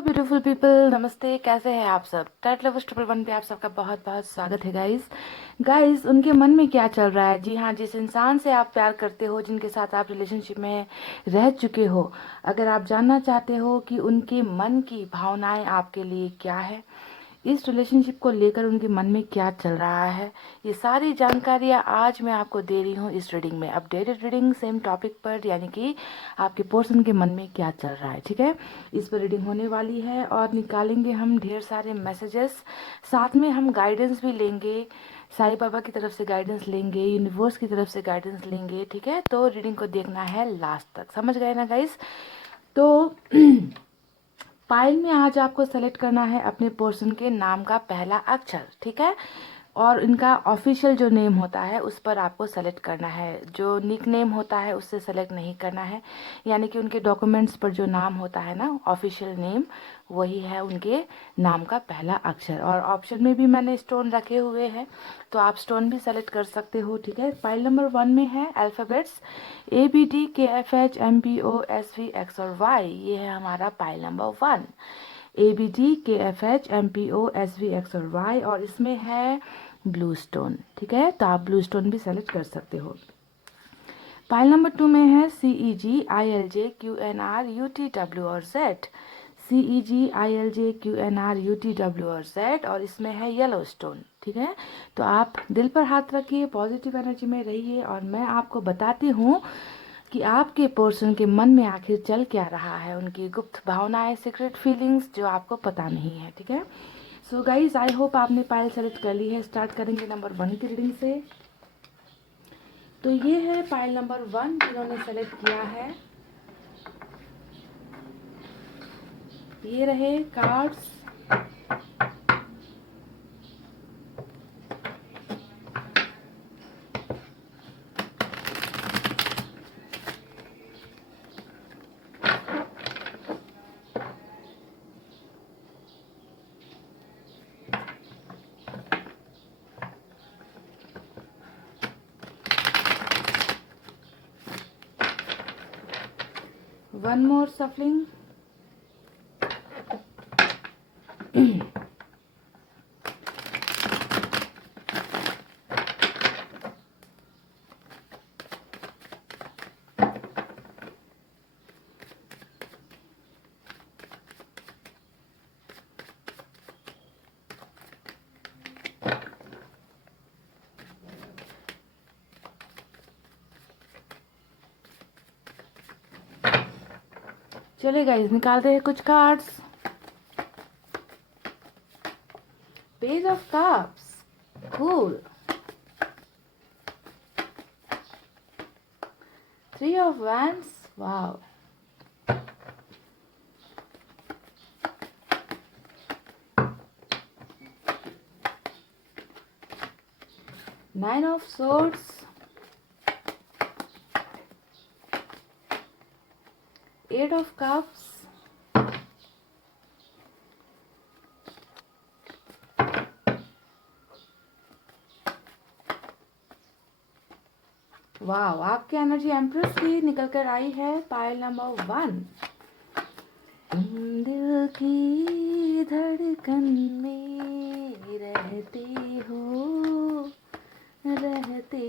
Beautiful people, नमस्ते। कैसे हैं आप सब? टेट लवर्स ट्रिपल वन पे आप सबका बहुत बहुत स्वागत है गाइस। गाइस, उनके मन में क्या चल रहा है? जी हाँ, जिस इंसान से आप प्यार करते हो, जिनके साथ आप रिलेशनशिप में रह चुके हो, अगर आप जानना चाहते हो कि उनके मन की भावनाएं आपके लिए क्या है, इस रिलेशनशिप को लेकर उनके मन में क्या चल रहा है, ये सारी जानकारियाँ आज मैं आपको दे रही हूँ इस रीडिंग में। अपडेटेड रीडिंग सेम टॉपिक पर, यानी कि आपके पर्सन के मन में क्या चल रहा है। ठीक है, इस पर रीडिंग होने वाली है और निकालेंगे हम ढेर सारे मैसेजेस। साथ में हम गाइडेंस भी लेंगे, साईं बाबा की तरफ से गाइडेंस लेंगे, यूनिवर्स की तरफ से गाइडेंस लेंगे। ठीक है, तो रीडिंग को देखना है लास्ट तक, समझ गए ना गाइस? तो फाइल में आज आपको सेलेक्ट करना है अपने पर्सन के नाम का पहला अक्षर। ठीक है, और इनका ऑफिशियल जो नेम होता है उस पर आपको सेलेक्ट करना है। जो निक नेम होता है उससे सेलेक्ट नहीं करना है, यानी कि उनके डॉक्यूमेंट्स पर जो नाम होता है ना, ऑफिशियल नेम, वही है उनके नाम का पहला अक्षर। और ऑप्शन में भी मैंने स्टोन रखे हुए हैं, तो आप स्टोन भी सेलेक्ट कर सकते हो। ठीक है, फाइल नंबर 1 में है alphabets ABD KFH MPO SV X और Y। ये है हमारा file number 1, ABD KFH MPO SV X और Y, और इसमें है ब्लू स्टोन। ठीक है, तो आप ब्लू स्टोन भी सेलेक्ट कर सकते हो। फाइल नंबर 2 में है CEGILJQNRUTW और Z। CEGILJQNRUTW और Z, और इसमें है येलो स्टोन। ठीक है, तो आप दिल पर हाथ रखिए, पॉजिटिव एनर्जी में रहिए, और मैं आपको बताती हूँ कि आपके पर्सन के मन में आखिर चल क्या रहा है, उनकी गुप्त भावनाएं, सीक्रेट फीलिंग्स जो आपको पता नहीं है। ठीक है, सो गाइज, आई होप आपने फाइल सेलेक्ट कर ली है। स्टार्ट करेंगे नंबर 1 की रीडिंग से। तो ये है फाइल नंबर 1 जिन्होंने सेलेक्ट किया है। ये रहे कार्ड्स। One more सफलिंग। चले गाइस, निकालते हैं कुछ cards. Page of cups, cool. 3 of wands, wow. 9 of swords, 8 of cups, wow. आपकी एनर्जी एम्प्रेस की निकल कर आई है पाइल नंबर 1। तुम दिल की धड़कन में रहते हो, रहते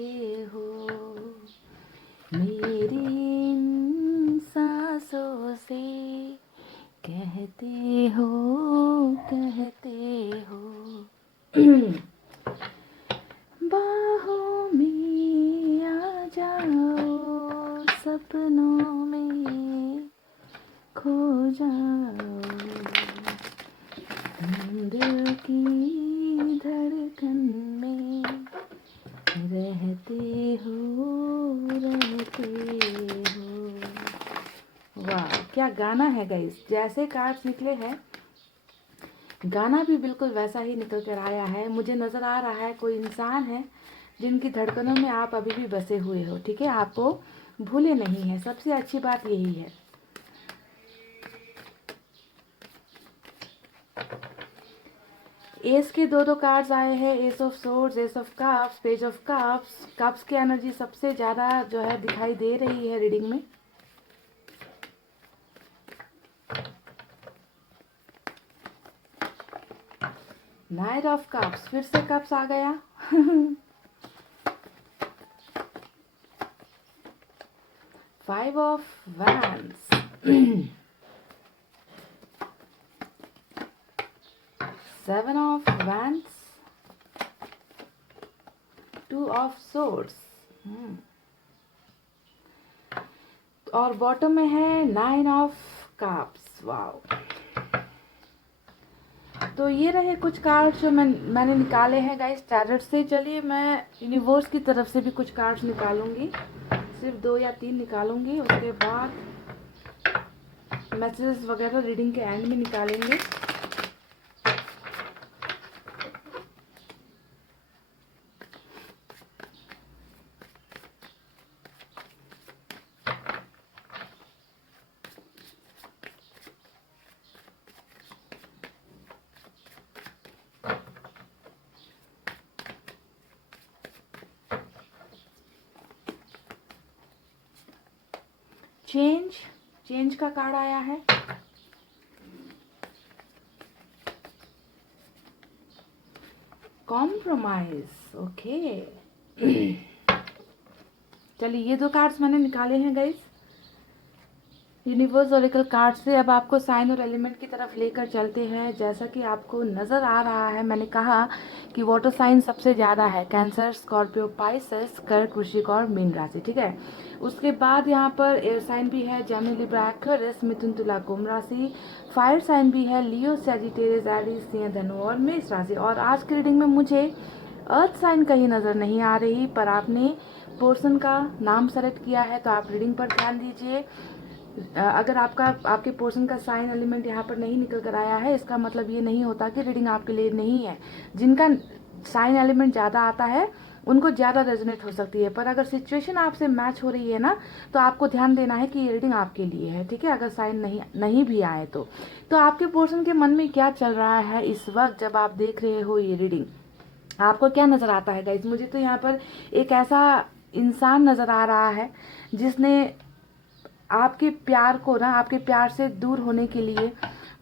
हो, मेरी इन सांसों से कहते हो, कहते हो। बाहों में आ जाओ, सपनों में खो जाओ, दिल की धड़कन में रहते हो, रहते हो। वाह, क्या गाना है गाइस! जैसे कार्ड्स निकले हैं, गाना भी बिल्कुल वैसा ही निकल कर आया है। मुझे नज़र आ रहा है कोई इंसान है जिनकी धड़कनों में आप अभी भी बसे हुए हो। ठीक है, आपको भूले नहीं है, सबसे अच्छी बात यही है। एस के दो कार्ड्स आए हैं, S of swords, S of cups, page of cups. Cups की एनर्जी सबसे ज़्यादा जो है दिखाई दे रही है रीडिंग में। नाइट ऑफ कप्स, फिर से कप्स आ गया। Five of wands, seven of wands, two of swords, और बॉटम में है नाइन ऑफ कप्स। वाओ। तो ये रहे कुछ कार्ड्स जो मैंने निकाले हैं गाइस टैरोट से। चलिए मैं यूनिवर्स की तरफ से भी कुछ कार्ड्स निकालूंगी, सिर्फ 2 या 3 निकालूंगी, उसके बाद मैसेजेस वगैरह रीडिंग के एंड में निकालेंगे। चेंज का कार्ड आया है। Compromise, okay. चलिए ये 2 कार्ड्स मैंने निकाले हैं गाइस यूनिवर्स ओरेकल कार्ड से। अब आपको साइन और एलिमेंट की तरफ लेकर चलते हैं। जैसा कि आपको नज़र आ रहा है, मैंने कहा कि वाटर साइन सबसे ज़्यादा है, कैंसर, स्कॉर्पियो, पाइसेस, कर्क, वृश्चिक और मीन राशि, ठीक है। उसके बाद यहाँ पर एयर साइन भी है, जेमिनी, लिब्रा, एक्वेरियस, मिथुन, तुला, कुंभ राशि। फायर साइन भी है, लियो, सैजिटेरियस, एरीज, सिंह, धनु और मेष राशि। और आज की रीडिंग में मुझे अर्थ साइन कहीं नज़र नहीं आ रही, पर आपने पोर्शन का नाम सेलेक्ट किया है तो आप रीडिंग पर ध्यान दीजिए। अगर आपके पोर्शन का साइन एलिमेंट यहाँ पर नहीं निकल कर आया है, इसका मतलब ये नहीं होता कि रीडिंग आपके लिए नहीं है। जिनका साइन एलिमेंट ज़्यादा आता है उनको ज़्यादा रेजोनेट हो सकती है, पर अगर सिचुएशन आपसे मैच हो रही है ना, तो आपको ध्यान देना है कि ये रीडिंग आपके लिए है, ठीक है। अगर साइन नहीं भी आए तो आपके पोर्शन के मन में क्या चल रहा है इस वक्त जब आप देख रहे हो ये रीडिंग, आपको क्या नज़र आता है गाइज। मुझे तो यहाँ पर एक ऐसा इंसान नज़र आ रहा है जिसने आपके प्यार को ना, आपके प्यार से दूर होने के लिए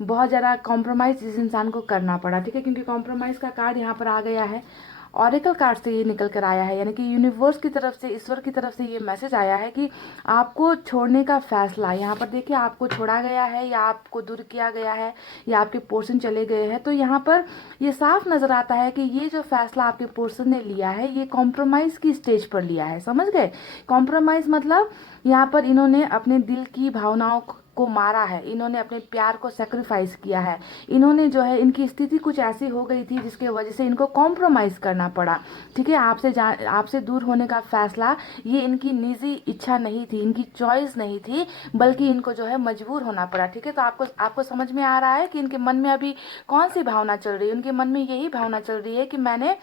बहुत ज़्यादा कॉम्प्रोमाइज़ इस इंसान को करना पड़ा, ठीक है। क्योंकि कॉम्प्रोमाइज़ का कार्ड यहाँ पर आ गया है, ऑरेकल कार्ड से ये निकल कर आया है, यानी कि यूनिवर्स की तरफ से, ईश्वर की तरफ से ये मैसेज आया है कि आपको छोड़ने का फैसला, यहाँ पर देखिए आपको छोड़ा गया है या आपको दूर किया गया है या आपके पोर्शन चले गए हैं। तो यहाँ पर ये साफ नज़र आता है कि ये जो फैसला आपके पोर्शन ने लिया है ये कॉम्प्रोमाइज़ की स्टेज पर लिया है, समझ गए। कॉम्प्रोमाइज़ मतलब यहाँ पर इन्होंने अपने दिल की भावनाओं को मारा है, इन्होंने अपने प्यार को सेक्रीफाइस किया है, इन्होंने जो है, इनकी स्थिति कुछ ऐसी हो गई थी जिसके वजह से इनको कॉम्प्रोमाइज़ करना पड़ा, ठीक है। आपसे दूर होने का फैसला ये इनकी निजी इच्छा नहीं थी, इनकी चॉइस नहीं थी, बल्कि इनको जो है मजबूर होना पड़ा, ठीक है। तो आपको समझ में आ रहा है कि इनके मन में अभी कौन सी भावना चल रही है। उनके मन में यही भावना चल रही है कि मैंने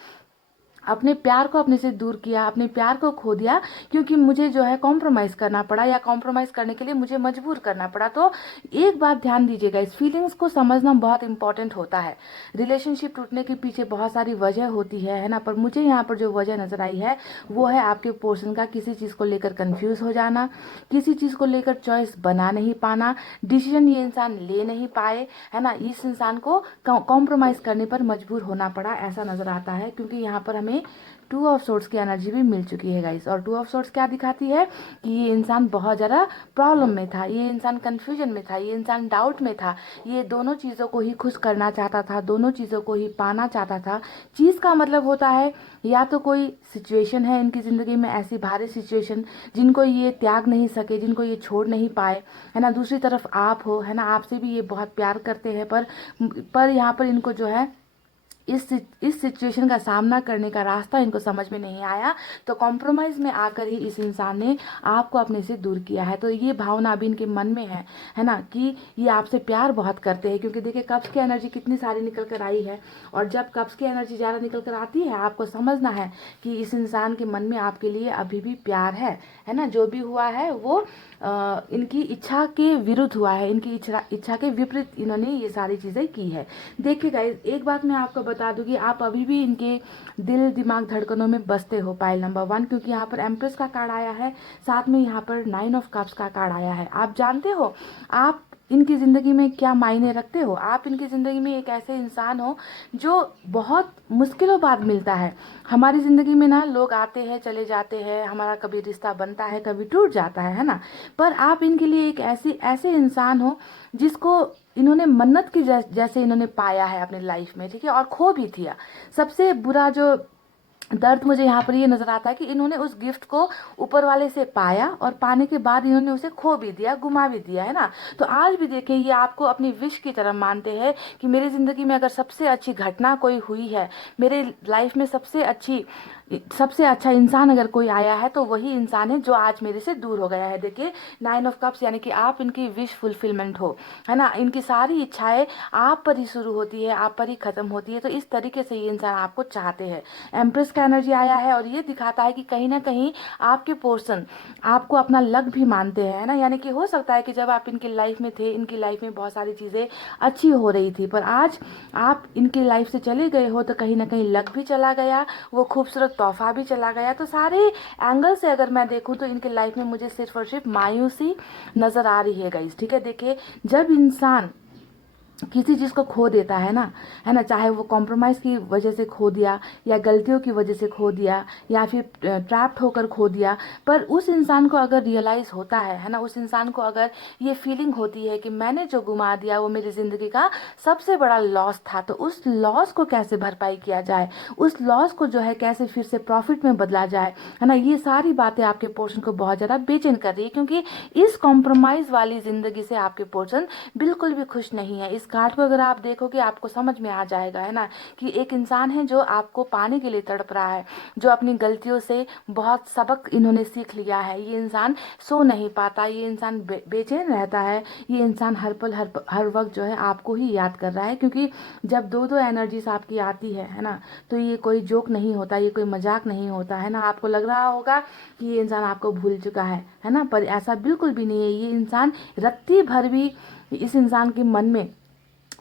अपने प्यार को अपने से दूर किया, अपने प्यार को खो दिया, क्योंकि मुझे जो है कॉम्प्रोमाइज़ करना पड़ा या कॉम्प्रोमाइज़ करने के लिए मुझे मजबूर करना पड़ा। तो एक बात ध्यान दीजिएगा, इस फीलिंग्स को समझना बहुत इंपॉर्टेंट होता है। रिलेशनशिप टूटने के पीछे बहुत सारी वजह होती है ना, पर मुझे यहाँ पर जो वजह नज़र आई है वो है आपके पोर्शन का किसी चीज़ को लेकर कन्फ्यूज़ हो जाना, किसी चीज़ को लेकर चॉइस बना नहीं पाना, डिसीजन ये इंसान ले नहीं पाए, है ना। इस इंसान को कॉम्प्रोमाइज़ करने पर मजबूर होना पड़ा, ऐसा नज़र आता है। क्योंकि यहाँ पर हमें 2 ऑफ सोर्ड्स की एनर्जी भी मिल चुकी है गाइस। और 2 ऑफ सोर्ड्स क्या दिखाती है कि ये इंसान बहुत ज़्यादा प्रॉब्लम में था, ये इंसान कन्फ्यूजन में था, ये इंसान डाउट में था, ये दोनों चीज़ों को ही खुश करना चाहता था, दोनों चीज़ों को ही पाना चाहता था। चीज़ का मतलब होता है या तो कोई सिचुएशन है इनकी ज़िंदगी में, ऐसी भारी सिचुएशन जिनको ये त्याग नहीं सके, जिनको ये छोड़ नहीं पाए, है ना। दूसरी तरफ आप हो, है ना, आपसे भी ये बहुत प्यार करते हैं, पर यहाँ पर इनको जो है इस सिचुएशन का सामना करने का रास्ता इनको समझ में नहीं आया, तो कॉम्प्रोमाइज़ में आकर ही इस इंसान ने आपको अपने से दूर किया है। तो ये भावना अभी इनके मन में है ना, कि ये आपसे प्यार बहुत करते हैं। क्योंकि देखिए कप्स की एनर्जी कितनी सारी निकल कर आई है, और जब कप्स की एनर्जी ज़्यादा निकल कर आती है, आपको समझना है कि इस इंसान के मन में आपके लिए अभी भी प्यार है ना। जो भी हुआ है वो इनकी इच्छा के विरुद्ध हुआ है, इनकी इच्छा के विपरीत इन्होंने ये सारी चीज़ें की है। देखिए गाइस, एक बात मैं आपको बता दूं कि आप अभी भी इनके दिल दिमाग धड़कनों में बसते हो, पाइल नंबर 1, क्योंकि यहाँ पर एम्प्रेस का कार्ड आया है, साथ में यहाँ पर 9 ऑफ कप्स का कार्ड आया है। आप जानते हो, आप इनकी ज़िंदगी में क्या मायने रखते हो। आप इनकी ज़िंदगी में एक ऐसे इंसान हो जो बहुत मुश्किलों बाद मिलता है। हमारी ज़िंदगी में ना लोग आते हैं चले जाते हैं, हमारा कभी रिश्ता बनता है कभी टूट जाता है ना। पर आप इनके लिए एक ऐसे इंसान हो जिसको इन्होंने मन्नत की जैसे इन्होंने पाया है अपनी लाइफ में, ठीक है, और खो भी दिया। सबसे बुरा जो दर्द मुझे यहाँ पर ये नजर आता है कि इन्होंने उस गिफ्ट को ऊपर वाले से पाया और पाने के बाद इन्होंने उसे खो भी दिया, गुमा भी दिया, है ना। तो आज भी देखिए, ये आपको अपनी विश की तरह मानते हैं कि मेरी जिंदगी में अगर सबसे अच्छी घटना कोई हुई है, मेरे लाइफ में सबसे अच्छा इंसान अगर कोई आया है तो वही इंसान है जो आज मेरे से दूर हो गया है। देखिए 9 ऑफ कप्स, यानी कि आप इनकी विश फुलफिलमेंट हो, है ना। इनकी सारी इच्छाएं आप पर ही शुरू होती है, आप पर ही खत्म होती है। तो इस तरीके से ये इंसान आपको चाहते हैं। एम्प्रेस का एनर्जी आया है और ये दिखाता है कि कहीं ना कहीं आपके पोर्सन आपको अपना लक भी मानते हैं, है ना। यानी कि हो सकता है कि जब आप इनकी लाइफ में थे, इनकी लाइफ में बहुत सारी चीज़ें अच्छी हो रही थी, पर आज आप इनकी लाइफ से चले गए हो तो कहीं ना कहीं लक भी चला गया, वो खूबसूरत तोहफा भी चला गया। तो सारे एंगल से अगर मैं देखूं तो इनकी लाइफ में मुझे सिर्फ और सिर्फ मायूसी नज़र आ रही है गाइस, ठीक है। देखिए जब इंसान किसी चीज़ को खो देता है ना, है ना, चाहे वो कॉम्प्रोमाइज़ की वजह से खो दिया या गलतियों की वजह से खो दिया या फिर ट्रैप्ड होकर खो दिया, पर उस इंसान को अगर रियलाइज़ होता है ना, उस इंसान को अगर ये फीलिंग होती है कि मैंने जो गुमा दिया वो मेरी ज़िंदगी का सबसे बड़ा लॉस था, तो उस लॉस को कैसे भरपाई किया जाए, उस लॉस को जो है कैसे फिर से प्रॉफिट में बदला जाए, है ना। ये सारी बातें आपके पोर्शन को बहुत ज़्यादा बेचैन कर रही है, क्योंकि इस कॉम्प्रोमाइज़ वाली ज़िंदगी से आपके पोर्शन बिल्कुल भी खुश नहीं है। इस कार्ड को अगर आप देखोगे आपको समझ में आ जाएगा, है ना, कि एक इंसान है जो आपको पाने के लिए तड़प रहा है, जो अपनी गलतियों से बहुत सबक इन्होंने सीख लिया है। ये इंसान सो नहीं पाता, ये इंसान बेचैन रहता है, ये इंसान हर पल हर वक्त जो है आपको ही याद कर रहा है, क्योंकि जब दो दो एनर्जीज आपकी आती है ना, तो ये कोई जोक नहीं होता, ये कोई मजाक नहीं होता, है ना। आपको लग रहा होगा कि ये इंसान आपको भूल चुका है ना, पर ऐसा बिल्कुल भी नहीं है। ये इंसान रत्ती भर भी इस इंसान के मन में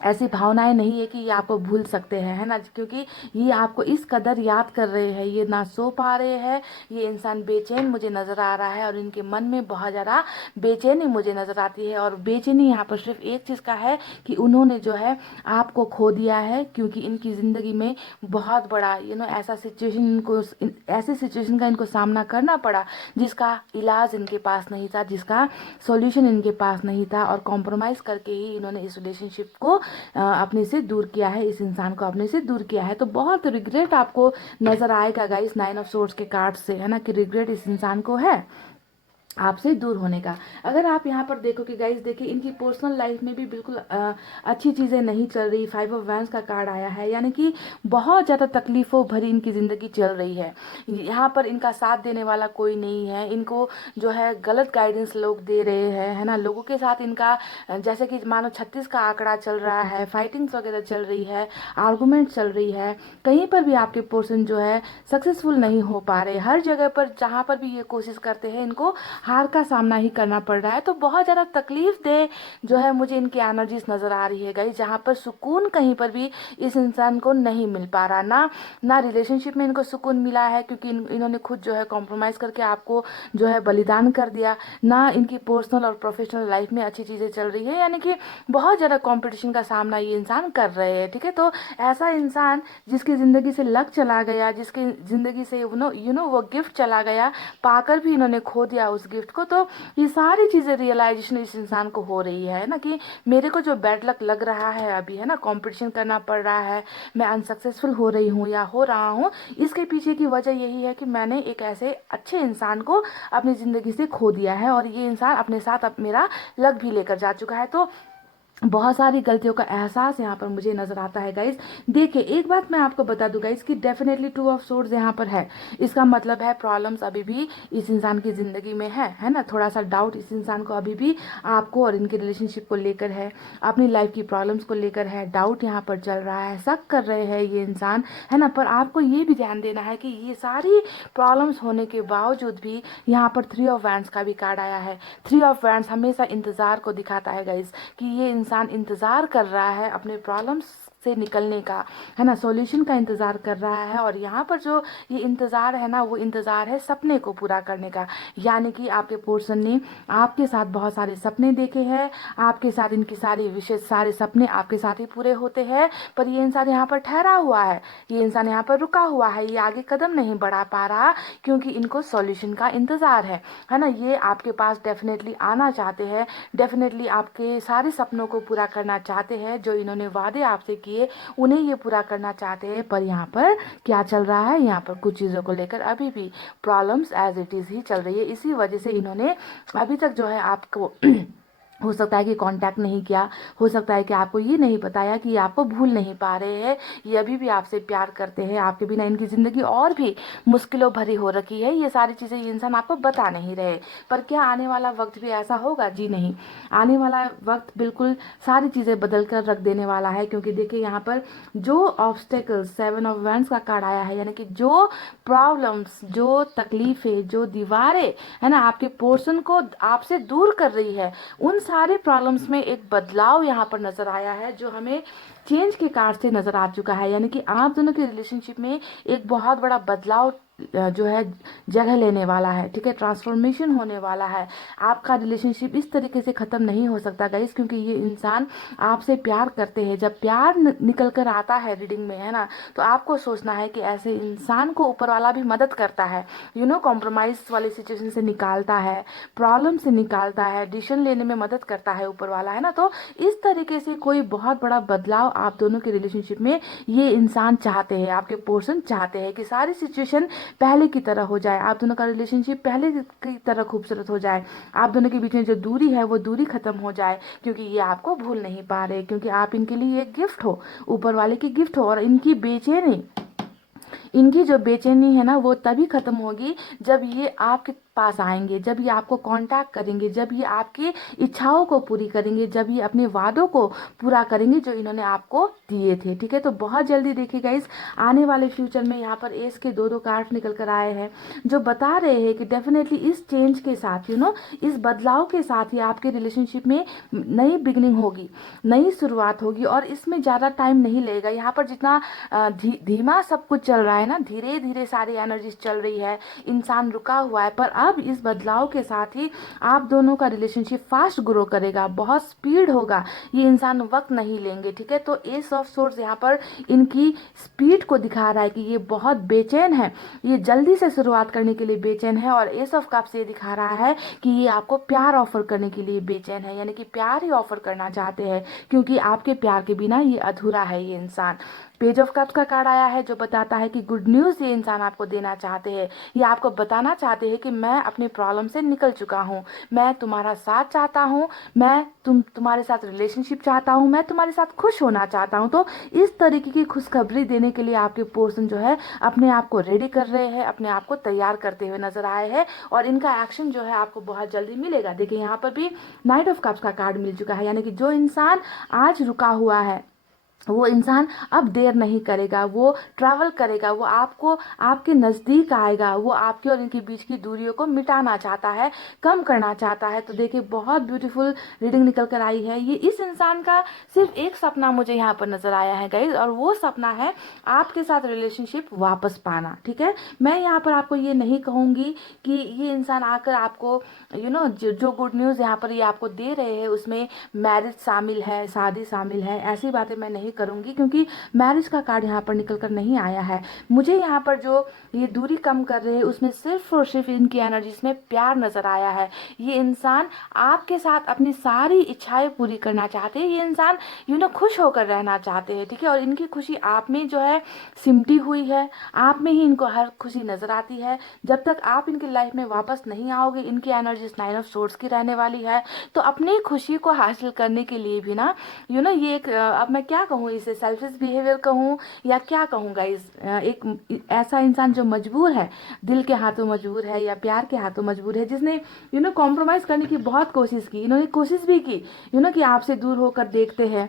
ऐसी भावनाएं नहीं है कि ये आपको भूल सकते हैं, है ना, क्योंकि ये आपको इस कदर याद कर रहे हैं, ये ना सो पा रहे हैं। ये इंसान बेचैन मुझे नज़र आ रहा है और इनके मन में बहुत ज़्यादा बेचैनी मुझे नज़र आती है। और बेचैनी यहाँ पर सिर्फ एक चीज़ का है कि उन्होंने जो है आपको खो दिया है, क्योंकि इनकी ज़िंदगी में बहुत बड़ा ऐसा सिचुएशन इनको ऐसे सिचुएशन का इनको सामना करना पड़ा जिसका इलाज इनके पास नहीं था, जिसका सॉल्यूशन इनके पास नहीं था, और कॉम्प्रोमाइज़ करके ही इन्होंने इस रिलेशनशिप को अपने से दूर किया है, इस इंसान को अपने से दूर किया है। तो बहुत रिग्रेट आपको नजर आएगा गाइस 9 ऑफ सोर्ड्स के कार्ड से, है ना, कि रिग्रेट इस इंसान को है आपसे दूर होने का। अगर आप यहाँ पर देखोगे गाइस, देखिए इनकी पर्सनल लाइफ में भी बिल्कुल अच्छी चीज़ें नहीं चल रही। 5 ऑफ वैंड्स का कार्ड आया है, यानी कि बहुत ज़्यादा तकलीफ़ों भरी इनकी ज़िंदगी चल रही है। यहाँ पर इनका साथ देने वाला कोई नहीं है, इनको जो है गलत गाइडेंस लोग दे रहे हैं, है ना। लोगों के साथ इनका जैसे कि मानो 36 का आंकड़ा चल रहा है, फाइटिंग्स वगैरह चल रही है, आर्गूमेंट चल रही है। कहीं पर भी आपके पर्सन जो है सक्सेसफुल नहीं हो पा रहे। हर जगह पर जहाँ पर भी ये कोशिश करते हैं इनको हार का सामना ही करना पड़ रहा है। तो बहुत ज़्यादा तकलीफ दे जो है मुझे इनकी एनर्जीज नज़र आ रही है गाइस, जहाँ पर सुकून कहीं पर भी इस इंसान को नहीं मिल पा रहा। ना रिलेशनशिप में इनको सुकून मिला है, क्योंकि इन्होंने खुद जो है कॉम्प्रोमाइज़ करके आपको जो है बलिदान कर दिया। ना इनकी पर्सनल और प्रोफेशनल लाइफ में अच्छी चीज़ें चल रही है, यानी कि बहुत ज़्यादा कॉम्पिटिशन का सामना ये इंसान कर रहे हैं, ठीक है। तो ऐसा इंसान जिसकी ज़िंदगी से लक चला गया, जिसकी ज़िंदगी से वो गिफ्ट चला गया, पाकर भी इन्होंने खो दिया उस गिफ्ट को। तो ये सारी चीज़ें रियलाइजेशन इस इंसान को हो रही है ना, कि मेरे को जो बैड लक लग रहा है अभी, है ना, कंपटीशन करना पड़ रहा है, मैं अनसक्सेसफुल हो रही हूँ या हो रहा हूँ, इसके पीछे की वजह यही है कि मैंने एक ऐसे अच्छे इंसान को अपनी ज़िंदगी से खो दिया है, और ये इंसान अपने साथ अब मेरा लक भी लेकर जा चुका है। तो बहुत सारी गलतियों का एहसास यहाँ पर मुझे नजर आता है गाइस। देखिए एक बात मैं आपको बता दूं गाइस कि डेफिनेटली 2 ऑफ सोर्ड्स यहाँ पर है। इसका मतलब है प्रॉब्लम्स अभी भी इस इंसान की जिंदगी में है ना। थोड़ा सा डाउट इस इंसान को अभी भी आपको और इनके रिलेशनशिप को लेकर है, अपनी लाइफ की प्रॉब्लम्स को लेकर है, डाउट यहाँ पर चल रहा है, शक कर रहे हैं ये इंसान, है ना। पर आपको ये भी ध्यान देना है कि ये सारी प्रॉब्लम्स होने के बावजूद भी यहाँ पर 3 ऑफ वैंड्स का भी कार्ड आया है। 3 ऑफ वैंड्स हमेशा इंतजार को दिखाता है गाइस, कि ये इंसान इंतज़ार कर रहा है अपने प्रॉब्लम्स से निकलने का, है ना, सॉल्यूशन का इंतज़ार कर रहा है। और यहाँ पर जो ये इंतज़ार है ना, वो इंतज़ार है सपने को पूरा करने का। यानी कि आपके पर्सन ने आपके साथ बहुत सारे सपने देखे हैं, आपके साथ इनकी सारी विशेष सारे सपने आपके साथ ही पूरे होते हैं, पर ये इंसान यहाँ पर ठहरा हुआ है, ये इंसान यहाँ पर रुका हुआ है, ये आगे कदम नहीं बढ़ा पा रहा, क्योंकि इनको सॉल्यूशन का इंतज़ार है ना। ये आपके पास डेफिनेटली आना चाहते हैं, डेफिनेटली आपके सारे सपनों को पूरा करना चाहते हैं, जो इन्होंने वादे आपसे किए उन्हें ये पूरा करना चाहते हैं। पर यहाँ पर क्या चल रहा है, यहाँ पर कुछ चीज़ों को लेकर अभी भी प्रॉब्लम्स एज इट इज़ ही चल रही है। इसी वजह से इन्होंने अभी तक जो है आपको हो सकता है कि कांटेक्ट नहीं किया, हो सकता है कि आपको ये नहीं बताया कि ये आपको भूल नहीं पा रहे हैं, ये अभी भी आपसे प्यार करते हैं, आपके बिना इनकी ज़िंदगी और भी मुश्किलों भरी हो रखी है। ये सारी चीज़ें ये इंसान आपको बता नहीं रहे। पर क्या आने वाला वक्त भी ऐसा होगा? जी नहीं, आने वाला वक्त बिल्कुल सारी चीज़ें बदल कर रख देने वाला है। क्योंकि देखिए यहाँ पर जो ऑब्स्टेकल्स 7 ऑफ वैंड्स का कार्ड आया है, यानी कि जो प्रॉब्लम्स, जो तकलीफ़ें, जो दीवारें है ना आपके पोर्शन को आपसे दूर कर रही है, उन सारे प्रॉब्लम्स में एक बदलाव यहाँ पर नजर आया है, जो हमें चेंज के कार्ड से नजर आ चुका है। यानी कि आप दोनों के रिलेशनशिप में एक बहुत बड़ा बदलाव जो है जगह लेने वाला है, ठीक है, ट्रांसफॉर्मेशन होने वाला है। आपका रिलेशनशिप इस तरीके से ख़त्म नहीं हो सकता गाइस, क्योंकि ये इंसान आपसे प्यार करते हैं। जब प्यार निकल कर आता है रीडिंग में, है ना, तो आपको सोचना है कि ऐसे इंसान को ऊपर वाला भी मदद करता है, कॉम्प्रोमाइज़ वाली सिचुएशन से निकालता है, प्रॉब्लम से निकालता है, डिसीजन लेने में मदद करता है ऊपर वाला, है ना। तो इस तरीके से कोई बहुत बड़ा बदलाव आप दोनों के रिलेशनशिप में ये इंसान चाहते हैं, आपके पर्सन चाहते हैं कि सारी सिचुएशन पहले की तरह हो जाए, आप दोनों का रिलेशनशिप पहले की तरह खूबसूरत हो जाए, आप दोनों के बीच में जो दूरी है वो दूरी खत्म हो जाए, क्योंकि ये आपको भूल नहीं पा रहे, क्योंकि आप इनके लिए एक गिफ्ट हो, ऊपर वाले की गिफ्ट हो। और इनकी जो बेचैनी है ना, वो तभी खत्म होगी जब ये आपके पास आएंगे, जब ये आपको कांटेक्ट करेंगे, जब ये आपकी इच्छाओं को पूरी करेंगे, जब ये अपने वादों को पूरा करेंगे जो इन्होंने आपको दिए थे, ठीक है। तो बहुत जल्दी देखिएगा इस आने वाले फ्यूचर में यहाँ पर एस के दो कार्ड निकल कर आए हैं, जो बता रहे हैं कि डेफिनेटली इस चेंज के साथ इस बदलाव के साथ ही आपके रिलेशनशिप में नई बिगनिंग होगी, नई शुरुआत होगी, और इसमें ज़्यादा टाइम नहीं लगेगा। यहाँ पर जितना धीमा सब कुछ चल रहा है ना, धीरे धीरे सारी एनर्जीज चल रही है, इंसान रुका हुआ है, पर अब इस बदलाव के साथ ही आप दोनों का रिलेशनशिप फास्ट ग्रो करेगा, बहुत स्पीड होगा, ये इंसान वक्त नहीं लेंगे, ठीक है। तो एस ऑफ सोर्स यहाँ पर इनकी स्पीड को दिखा रहा है कि ये बहुत बेचैन है, ये जल्दी से शुरुआत करने के लिए बेचैन है। और एस ऑफ कप्स ये दिखा रहा है कि ये आपको प्यार ऑफर करने के लिए बेचैन है, यानी कि प्यार ही ऑफर करना चाहते हैं, क्योंकि आपके प्यार के बिना ये अधूरा है ये इंसान। पेज ऑफ कप्स का कार्ड आया है, जो बताता है कि गुड न्यूज़ ये इंसान आपको देना चाहते हैं, ये आपको बताना चाहते हैं कि मैं अपनी प्रॉब्लम से निकल चुका हूँ, मैं तुम्हारा साथ चाहता हूँ, मैं तुम्हारे साथ रिलेशनशिप चाहता हूँ, मैं तुम्हारे साथ खुश होना चाहता हूँ। तो इस तरीके की खुशखबरी देने के लिए आपके पर्सन जो है अपने आप को रेडी कर रहे हैं, अपने आप को तैयार करते हुए नजर आए हैं, और इनका एक्शन जो है आपको बहुत जल्दी मिलेगा। देखिए यहाँ पर भी नाइट ऑफ कप्स का कार्ड मिल चुका है, यानी कि जो इंसान आज रुका हुआ है वो इंसान अब देर नहीं करेगा, वो ट्रैवल करेगा, वो आपको आपके नज़दीक आएगा, वो आपके और इनके बीच की दूरियों को मिटाना चाहता है, कम करना चाहता है। तो देखिए बहुत ब्यूटीफुल रीडिंग निकल कर आई है। ये इस इंसान का सिर्फ एक सपना मुझे यहाँ पर नजर आया है गाइज, और वो सपना है आपके साथ रिलेशनशिप वापस पाना, ठीक है। मैं यहाँ पर आपको ये नहीं कहूँगी कि ये इंसान आकर आपको जो गुड न्यूज़ यहाँ पर ये आपको दे रहे हैं उसमें मैरिज शामिल है, शादी शामिल है, ऐसी बातें मैं नहीं करूंगी, क्योंकि मैरिज का कार्ड यहाँ पर निकल कर नहीं आया है। मुझे यहाँ पर जो ये दूरी कम कर रहे हैं उसमें सिर्फ और सिर्फ इनकी एनर्जीज में प्यार नजर आया है। ये इंसान आपके साथ अपनी सारी इच्छाएं पूरी करना चाहते हैं, ये इंसान खुश होकर रहना चाहते हैं, ठीक है। और इनकी खुशी आप में जो है सिमटी हुई है, आप में ही इनको हर खुशी नजर आती है। जब तक आप इनकी लाइफ में वापस नहीं आओगे, इनकी एनर्जीज 9 ऑफ सोर्ड्स की रहने वाली है। तो अपनी खुशी को हासिल करने के लिए भी ना ये एक अब मैं क्या कहूँ, इसे सेल्फिश बिहेवियर कहूँ या क्या कहूँ गाइज, एक ऐसा इंसान जो मजबूर है, दिल के हाथों मजबूर है या प्यार के हाथों मजबूर है, जिसने कॉम्प्रोमाइज करने की बहुत कोशिश की, इन्होंने कोशिश भी की कि आपसे दूर होकर देखते हैं,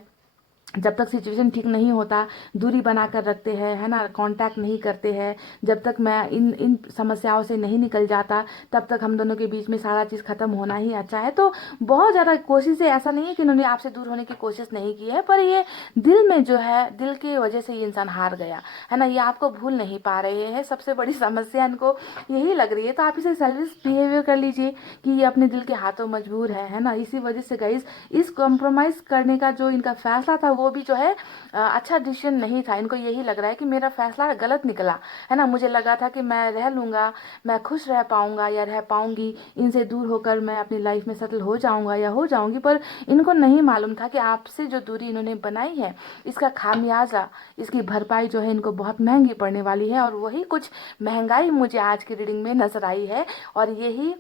जब तक सिचुएशन ठीक नहीं होता दूरी बना कर रखते हैं, है ना, कांटेक्ट नहीं करते हैं, जब तक मैं इन इन समस्याओं से नहीं निकल जाता तब तक हम दोनों के बीच में सारा चीज़ खत्म होना ही अच्छा है। तो बहुत ज़्यादा कोशिश है, ऐसा नहीं है कि उन्होंने आपसे दूर होने की कोशिश नहीं की है, पर ये दिल में जो है, दिल की वजह से ये इंसान हार गया है ना, ये आपको भूल नहीं पा रहे हैं। सबसे बड़ी समस्या इनको यही लग रही है। तो आप इसे सेल्फिश बिहेवियर कर लीजिए कि ये अपने दिल के हाथों मजबूर है ना। इसी वजह से गाइस इस कॉम्प्रोमाइज़ करने का जो इनका फैसला था वो भी जो है अच्छा डिसीजन नहीं था। इनको यही लग रहा है कि मेरा फैसला गलत निकला, है ना, मुझे लगा था कि मैं रह लूँगा, मैं खुश रह पाऊँगा या रह पाऊँगी, इनसे दूर होकर मैं अपनी लाइफ में सेटल हो जाऊँगा या हो जाऊँगी। पर इनको नहीं मालूम था कि आपसे जो दूरी इन्होंने बनाई है इसका खामियाजा, इसकी भरपाई जो है इनको बहुत महंगी पड़ने वाली है। और वही कुछ महंगाई मुझे आज की रीडिंग में नजर आई है। और यही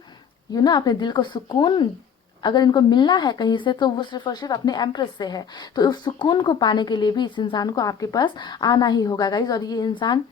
अपने दिल को सुकून अगर इनको मिलना है कहीं से तो वो सिर्फ और सिर्फ अपने एम्प्रेस से है। तो उस सुकून को पाने के लिए भी इस इंसान को आपके पास आना ही होगा गाइज। और ये इंसान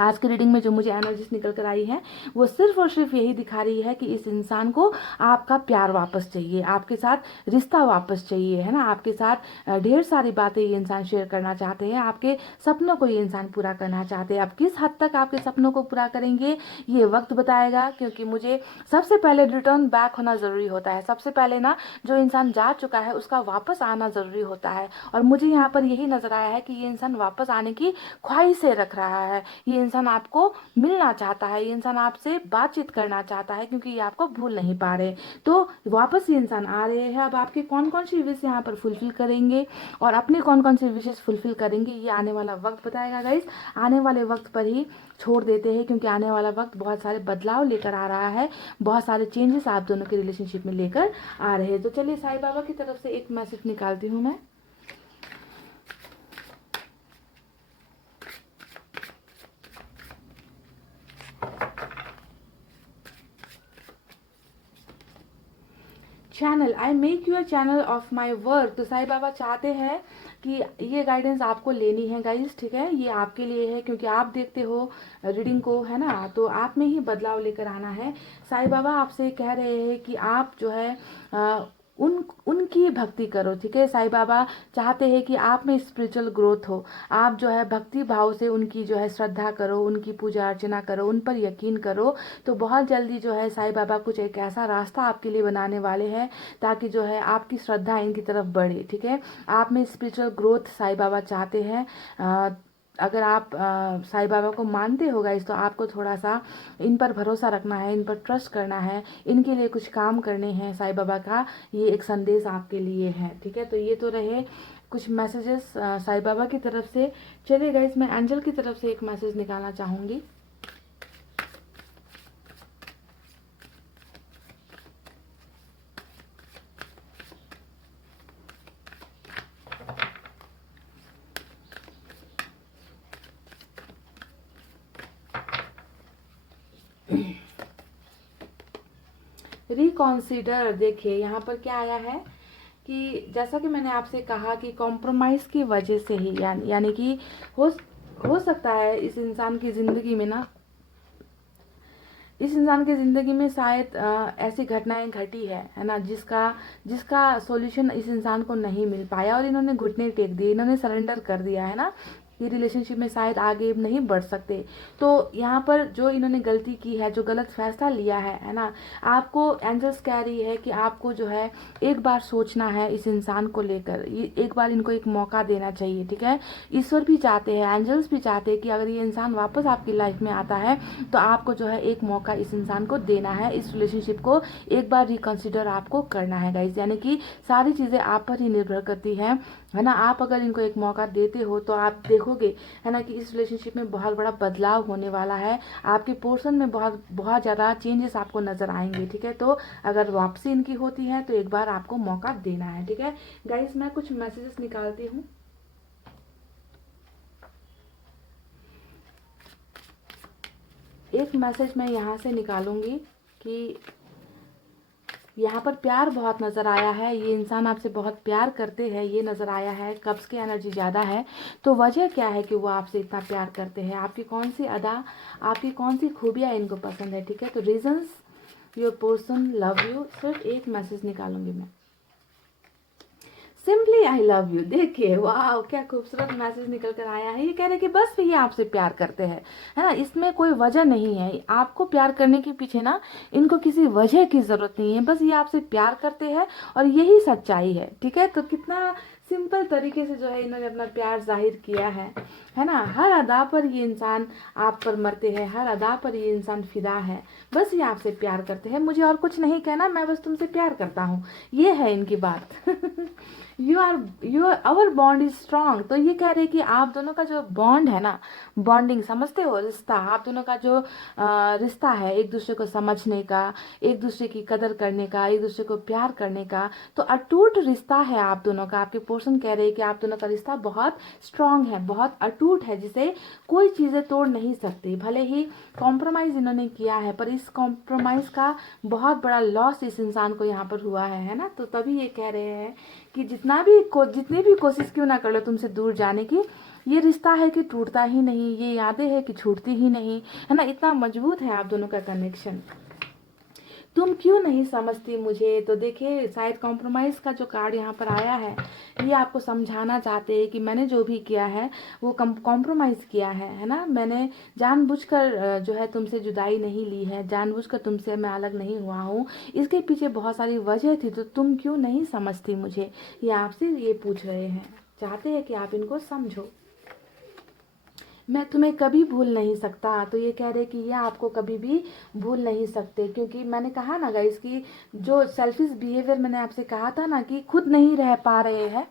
आज की रीडिंग में जो मुझे एनर्जीज निकल कर आई है वो सिर्फ और सिर्फ यही दिखा रही है कि इस इंसान को आपका प्यार वापस चाहिए, आपके साथ रिश्ता वापस चाहिए, है ना, आपके साथ ढेर सारी बातें ये इंसान शेयर करना चाहते हैं, आपके सपनों को ये इंसान पूरा करना चाहते हैं। आप किस हद तक आपके सपनों को पूरा करेंगे ये वक्त बताएगा, क्योंकि मुझे सबसे पहले रिटर्न बैक होना ज़रूरी होता है। सबसे पहले ना जो इंसान जा चुका है उसका वापस आना ज़रूरी होता है। और मुझे यहाँ पर यही नज़र आया है कि ये इंसान वापस आने की ख्वाहिशें रख रहा है, ये इंसान आपको मिलना चाहता है, ये इंसान आपसे बातचीत करना चाहता है, क्योंकि ये आपको भूल नहीं पा रहे। तो वापस ये इंसान आ रहे हैं। अब आपके कौन कौन सी विश यहाँ पर फुलफिल करेंगे और अपने कौन कौन सी विशेष फुलफिल करेंगे ये आने वाला वक्त बताएगा गाइस। आने वाले वक्त पर ही छोड़ देते हैं, क्योंकि आने वाला वक्त बहुत सारे बदलाव लेकर आ रहा है, बहुत सारे चेंजेस आप दोनों के रिलेशनशिप में लेकर आ रहे हैं। तो चलिए साईं बाबा की तरफ से एक मैसेज निकालती हूँ मैं। Channel, I make you a channel of my work. तो साईं बाबा चाहते हैं कि ये गाइडेंस आपको लेनी है गाइस, ठीक है, ये आपके लिए है, क्योंकि आप देखते हो रीडिंग को, है ना, तो आप में ही बदलाव लेकर आना है। साईं बाबा आपसे कह रहे हैं कि आप जो है उनकी भक्ति करो, ठीक है। साईं बाबा चाहते हैं कि आप में स्पिरिचुअल ग्रोथ हो, आप जो है भक्ति भाव से उनकी जो है श्रद्धा करो, उनकी पूजा अर्चना करो, उन पर यकीन करो। तो बहुत जल्दी जो है साईं बाबा कुछ एक ऐसा रास्ता आपके लिए बनाने वाले हैं ताकि जो है आपकी श्रद्धा इनकी तरफ बढ़े, ठीक है। आप में स्पिरिचुअल ग्रोथ साईं बाबा चाहते हैं। अगर आप साईं बाबा को मानते हो गाइस तो आपको थोड़ा सा इन पर भरोसा रखना है, इन पर ट्रस्ट करना है, इनके लिए कुछ काम करने हैं। साईं बाबा का ये एक संदेश आपके लिए है, ठीक है। तो ये तो रहे कुछ मैसेजेस साईं बाबा की तरफ से। चलिए गाइस मैं एंजल की तरफ से एक मैसेज निकालना चाहूँगी। रिकॉन्सिडर, देखिए यहाँ पर क्या आया है कि जैसा कि मैंने आपसे कहा कि कॉम्प्रोमाइज़ की वजह से ही यानी कि हो सकता है इस इंसान की ज़िंदगी में ना, इस इंसान की ज़िंदगी में शायद ऐसी घटनाएं घटी है ना, जिसका जिसका सॉल्यूशन इस इंसान को नहीं मिल पाया और इन्होंने घुटने टेक दिए, इन्होंने सरेंडर कर दिया, है ना, ये रिलेशनशिप में शायद आगे नहीं बढ़ सकते। तो यहाँ पर जो इन्होंने गलती की है, जो गलत फैसला लिया है ना, आपको एंजल्स कह रही है कि आपको जो है एक बार सोचना है इस इंसान को लेकर, ये एक बार इनको एक मौका देना चाहिए, ठीक है। ईश्वर भी चाहते हैं, एंजल्स भी चाहते हैं कि अगर ये इंसान वापस आपकी लाइफ में आता है तो आपको जो है एक मौका इस इंसान को देना है, इस रिलेशनशिप को एक बार रिकंसिडर आपको करना है गाइज। यानी कि सारी चीज़ें आप पर ही निर्भर करती हैं, है ना। आप अगर इनको एक मौका देते हो तो आप देखोगे, है ना, कि इस रिलेशनशिप में बहुत बड़ा बदलाव होने वाला है, आपके पोर्शन में बहुत बहुत ज़्यादा चेंजेस आपको नज़र आएंगे, ठीक है। तो अगर वापसी इनकी होती है तो एक बार आपको मौका देना है, ठीक है। गाइज मैं कुछ मैसेजेस निकालती हूँ। एक मैसेज मैं यहाँ से निकालूंगी कि यहाँ पर प्यार बहुत नज़र आया है, ये इंसान आपसे बहुत प्यार करते हैं, ये नज़र आया है। कब्ज़ की एनर्जी ज़्यादा है, तो वजह क्या है कि वो आपसे इतना प्यार करते हैं, आपकी कौन सी अदा, आपकी कौन सी खूबियाँ इनको पसंद है, ठीक है। तो reasons your person love you, सिर्फ एक मैसेज निकालूंगी मैं। Simply I love you. देखिए वाह क्या खूबसूरत मैसेज निकल कर आया है। ये कह रहे कि बस ये आपसे प्यार करते हैं, है ना, इसमें कोई वजह नहीं है। आपको प्यार करने के पीछे ना इनको किसी वजह की जरूरत नहीं है, बस ये आपसे प्यार करते हैं और यही सच्चाई है। ठीक है, तो कितना सिंपल तरीके से जो है इन्होंने अपना प्यार जाहिर किया है ना। हर अदा पर ये इंसान आप पर मरते हैं, हर अदा पर ये इंसान फिदा है, बस ये आपसे प्यार करते हैं। मुझे और कुछ नहीं कहना, मैं बस तुमसे प्यार करता हूँ, ये है इनकी बात। You our bond is strong. तो ये कह रहे हैं कि आप दोनों का जो बॉन्ड है ना, बॉन्डिंग समझते हो, रिश्ता, आप दोनों का जो रिश्ता है एक दूसरे को समझने का, एक दूसरे की कदर करने का, एक दूसरे को प्यार करने का, तो अटूट रिश्ता है आप दोनों का। आपके पर्सन कह रहे हैं कि आप दोनों का रिश्ता बहुत स्ट्रांग है, बहुत अटूट है, जिसे कोई चीज़ें तोड़ नहीं सकती। भले ही कॉम्प्रोमाइज़ इन्होंने किया है, पर इस कॉम्प्रोमाइज़ का बहुत बड़ा लॉस इस इंसान को यहाँ पर हुआ है ना। तो तभी ये कह रहे हैं कि जितनी भी कोशिश क्यों ना कर लो तुमसे दूर जाने की, ये रिश्ता है कि टूटता ही नहीं, ये यादें है कि छूटती ही नहीं, है ना। इतना मजबूत है आप दोनों का कनेक्शन। तुम क्यों नहीं समझती मुझे। तो देखिए शायद कॉम्प्रोमाइज़ का जो कार्ड यहाँ पर आया है, ये आपको समझाना चाहते हैं कि मैंने जो भी किया है वो कॉम्प्रोमाइज़ किया है ना। मैंने जानबूझकर जो है तुमसे जुदाई नहीं ली है, जानबूझकर तुमसे मैं अलग नहीं हुआ हूँ। इसके पीछे बहुत सारी वजह थी, तो तुम क्यों नहीं समझती मुझे, ये आपसे ये पूछ रहे हैं, चाहते हैं कि आप इनको समझो। मैं तुम्हें कभी भूल नहीं सकता। तो ये कह रहे कि ये आपको कभी भी भूल नहीं सकते, क्योंकि मैंने कहा ना गाइस कि जो सेल्फिश बिहेवियर मैंने आपसे कहा था ना कि खुद नहीं रह पा रहे हैं,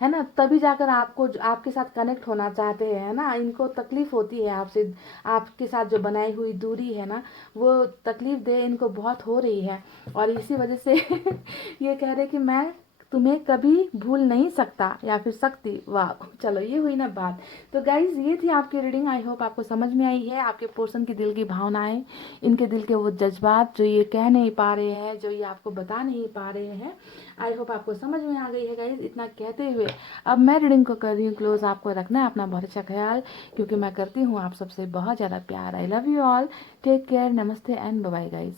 है ना, तभी जाकर आपको आपके साथ कनेक्ट होना चाहते हैं, है ना। इनको तकलीफ होती है आपसे, आपके साथ जो बनाई हुई दूरी है ना, वो तकलीफ दे इनको बहुत हो रही है, और इसी वजह से ये कह रहे कि मैं तुम्हें कभी भूल नहीं सकता या फिर सकती। वाह, चलो ये हुई ना बात। तो गाइज ये थी आपकी रीडिंग। आई होप आपको समझ में आई है, आपके पर्सन की दिल की भावनाएं, इनके दिल के वो जज्बात जो ये कह नहीं पा रहे हैं, जो ये आपको बता नहीं पा रहे हैं। आई होप आपको समझ में आ गई है गाइज। इतना कहते हुए अब मैं रीडिंग को कर रही हूँ क्लोज। आपको रखना है अपना बहुत अच्छा ख्याल, क्योंकि मैं करती हूँ आप सबसे बहुत ज़्यादा प्यार। I love you all, take care, नमस्ते and bye bye guys.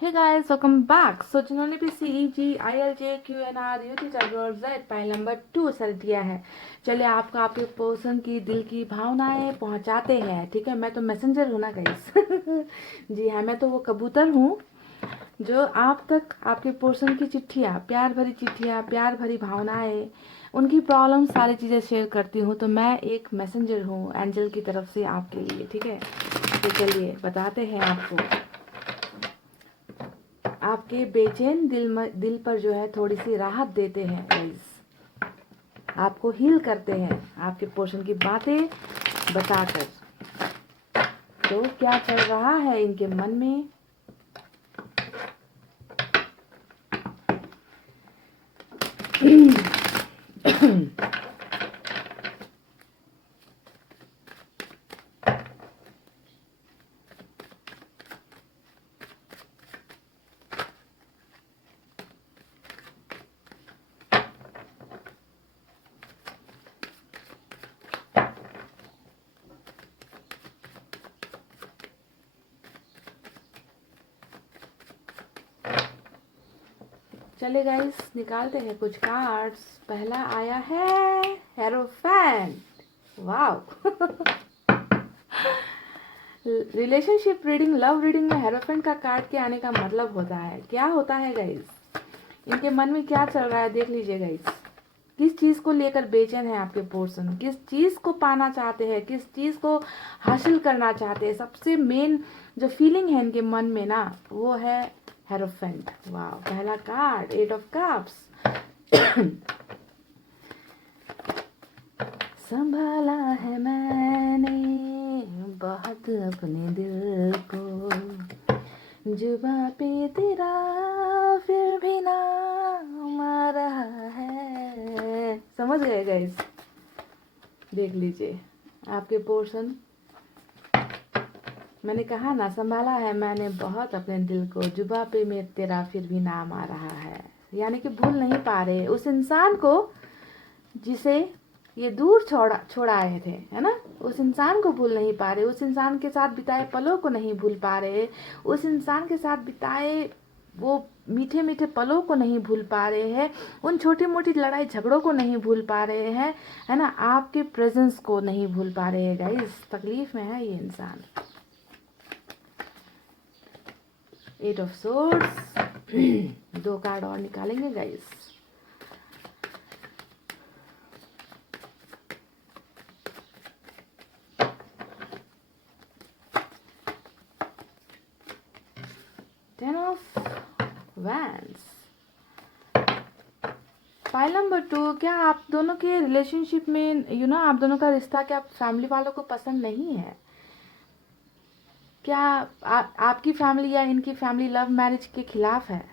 Hey guys, welcome back. So जिन्होंने भी CEG, ILJ, QNR, UT और Z फाइल नंबर 2 सेलेक्ट किया है, चलिए आपको आपके पर्सन की दिल की भावनाएं पहुंचाते हैं। ठीक है, मैं तो मैसेंजर हूँ ना गाइस। जी हाँ, मैं तो वो कबूतर हूँ जो आप तक आपके पर्सन की चिट्ठियाँ, प्यार भरी चिट्ठियाँ, प्यार भरी भावनाएं, उनकी प्रॉब्लम सारी चीज़ें शेयर करती हूँ। तो मैं एक मैसेंजर हूँ एंजल की तरफ से आपके लिए। ठीक है, तो चलिए बताते हैं आपको। आपके बेचैन दिल पर जो है थोड़ी सी राहत देते हैं गाइस, आपको हील करते हैं आपके पोर्शन की बातें बताकर। तो क्या चल रहा है इनके मन में, चले गाइस निकालते हैं कुछ कार्ड्स। पहला आया है hierophant. Wow. Relationship reading, love reading में हेरोफेंट का कार्ड के आने का मतलब होता है, क्या होता है गाइस, इनके मन में क्या चल रहा है देख लीजिए गाइस। किस चीज़ को लेकर बेचैन है आपके पर्सन, किस चीज़ को पाना चाहते हैं, किस चीज़ को हासिल करना चाहते हैं। सबसे मेन जो फीलिंग है इनके मन में ना, वो है हेरोफेंट। वाह, पहला कार्ड 8 ऑफ कप्स। संभाला है मैंने बहुत अपने दिल को, जुबां पे तेरा फिर भी नाम आ रहा है। समझ गए गाइस, देख लीजिए आपके पोर्शन। मैंने कहा ना, संभाला है मैंने बहुत अपने दिल को, जुबां पे में तेरा फिर भी नाम आ रहा है। यानी कि भूल नहीं पा रहे उस इंसान को जिसे ये दूर छोड़ाए थे, है ना। उस इंसान को भूल नहीं पा रहे, उस इंसान के साथ बिताए पलों को नहीं भूल पा रहे, उस इंसान के साथ बिताए वो मीठे मीठे पलों को नहीं भूल पा रहे हैं, उन छोटी मोटी लड़ाई झगड़ों को नहीं भूल पा रहे हैं, है ना, आपके प्रेजेंस को नहीं भूल पा रहे हैं गाइस। तकलीफ में है ये इंसान। 8 ऑफ सोर्ड्स। 2 कार्ड और निकालेंगे guys. Ten of Wands। File number 2, क्या आप दोनों के रिलेशनशिप में आप दोनों का रिश्ता क्या फैमिली वालों को पसंद नहीं है? क्या आपकी फैमिली या इनकी फैमिली लव मैरिज के खिलाफ है?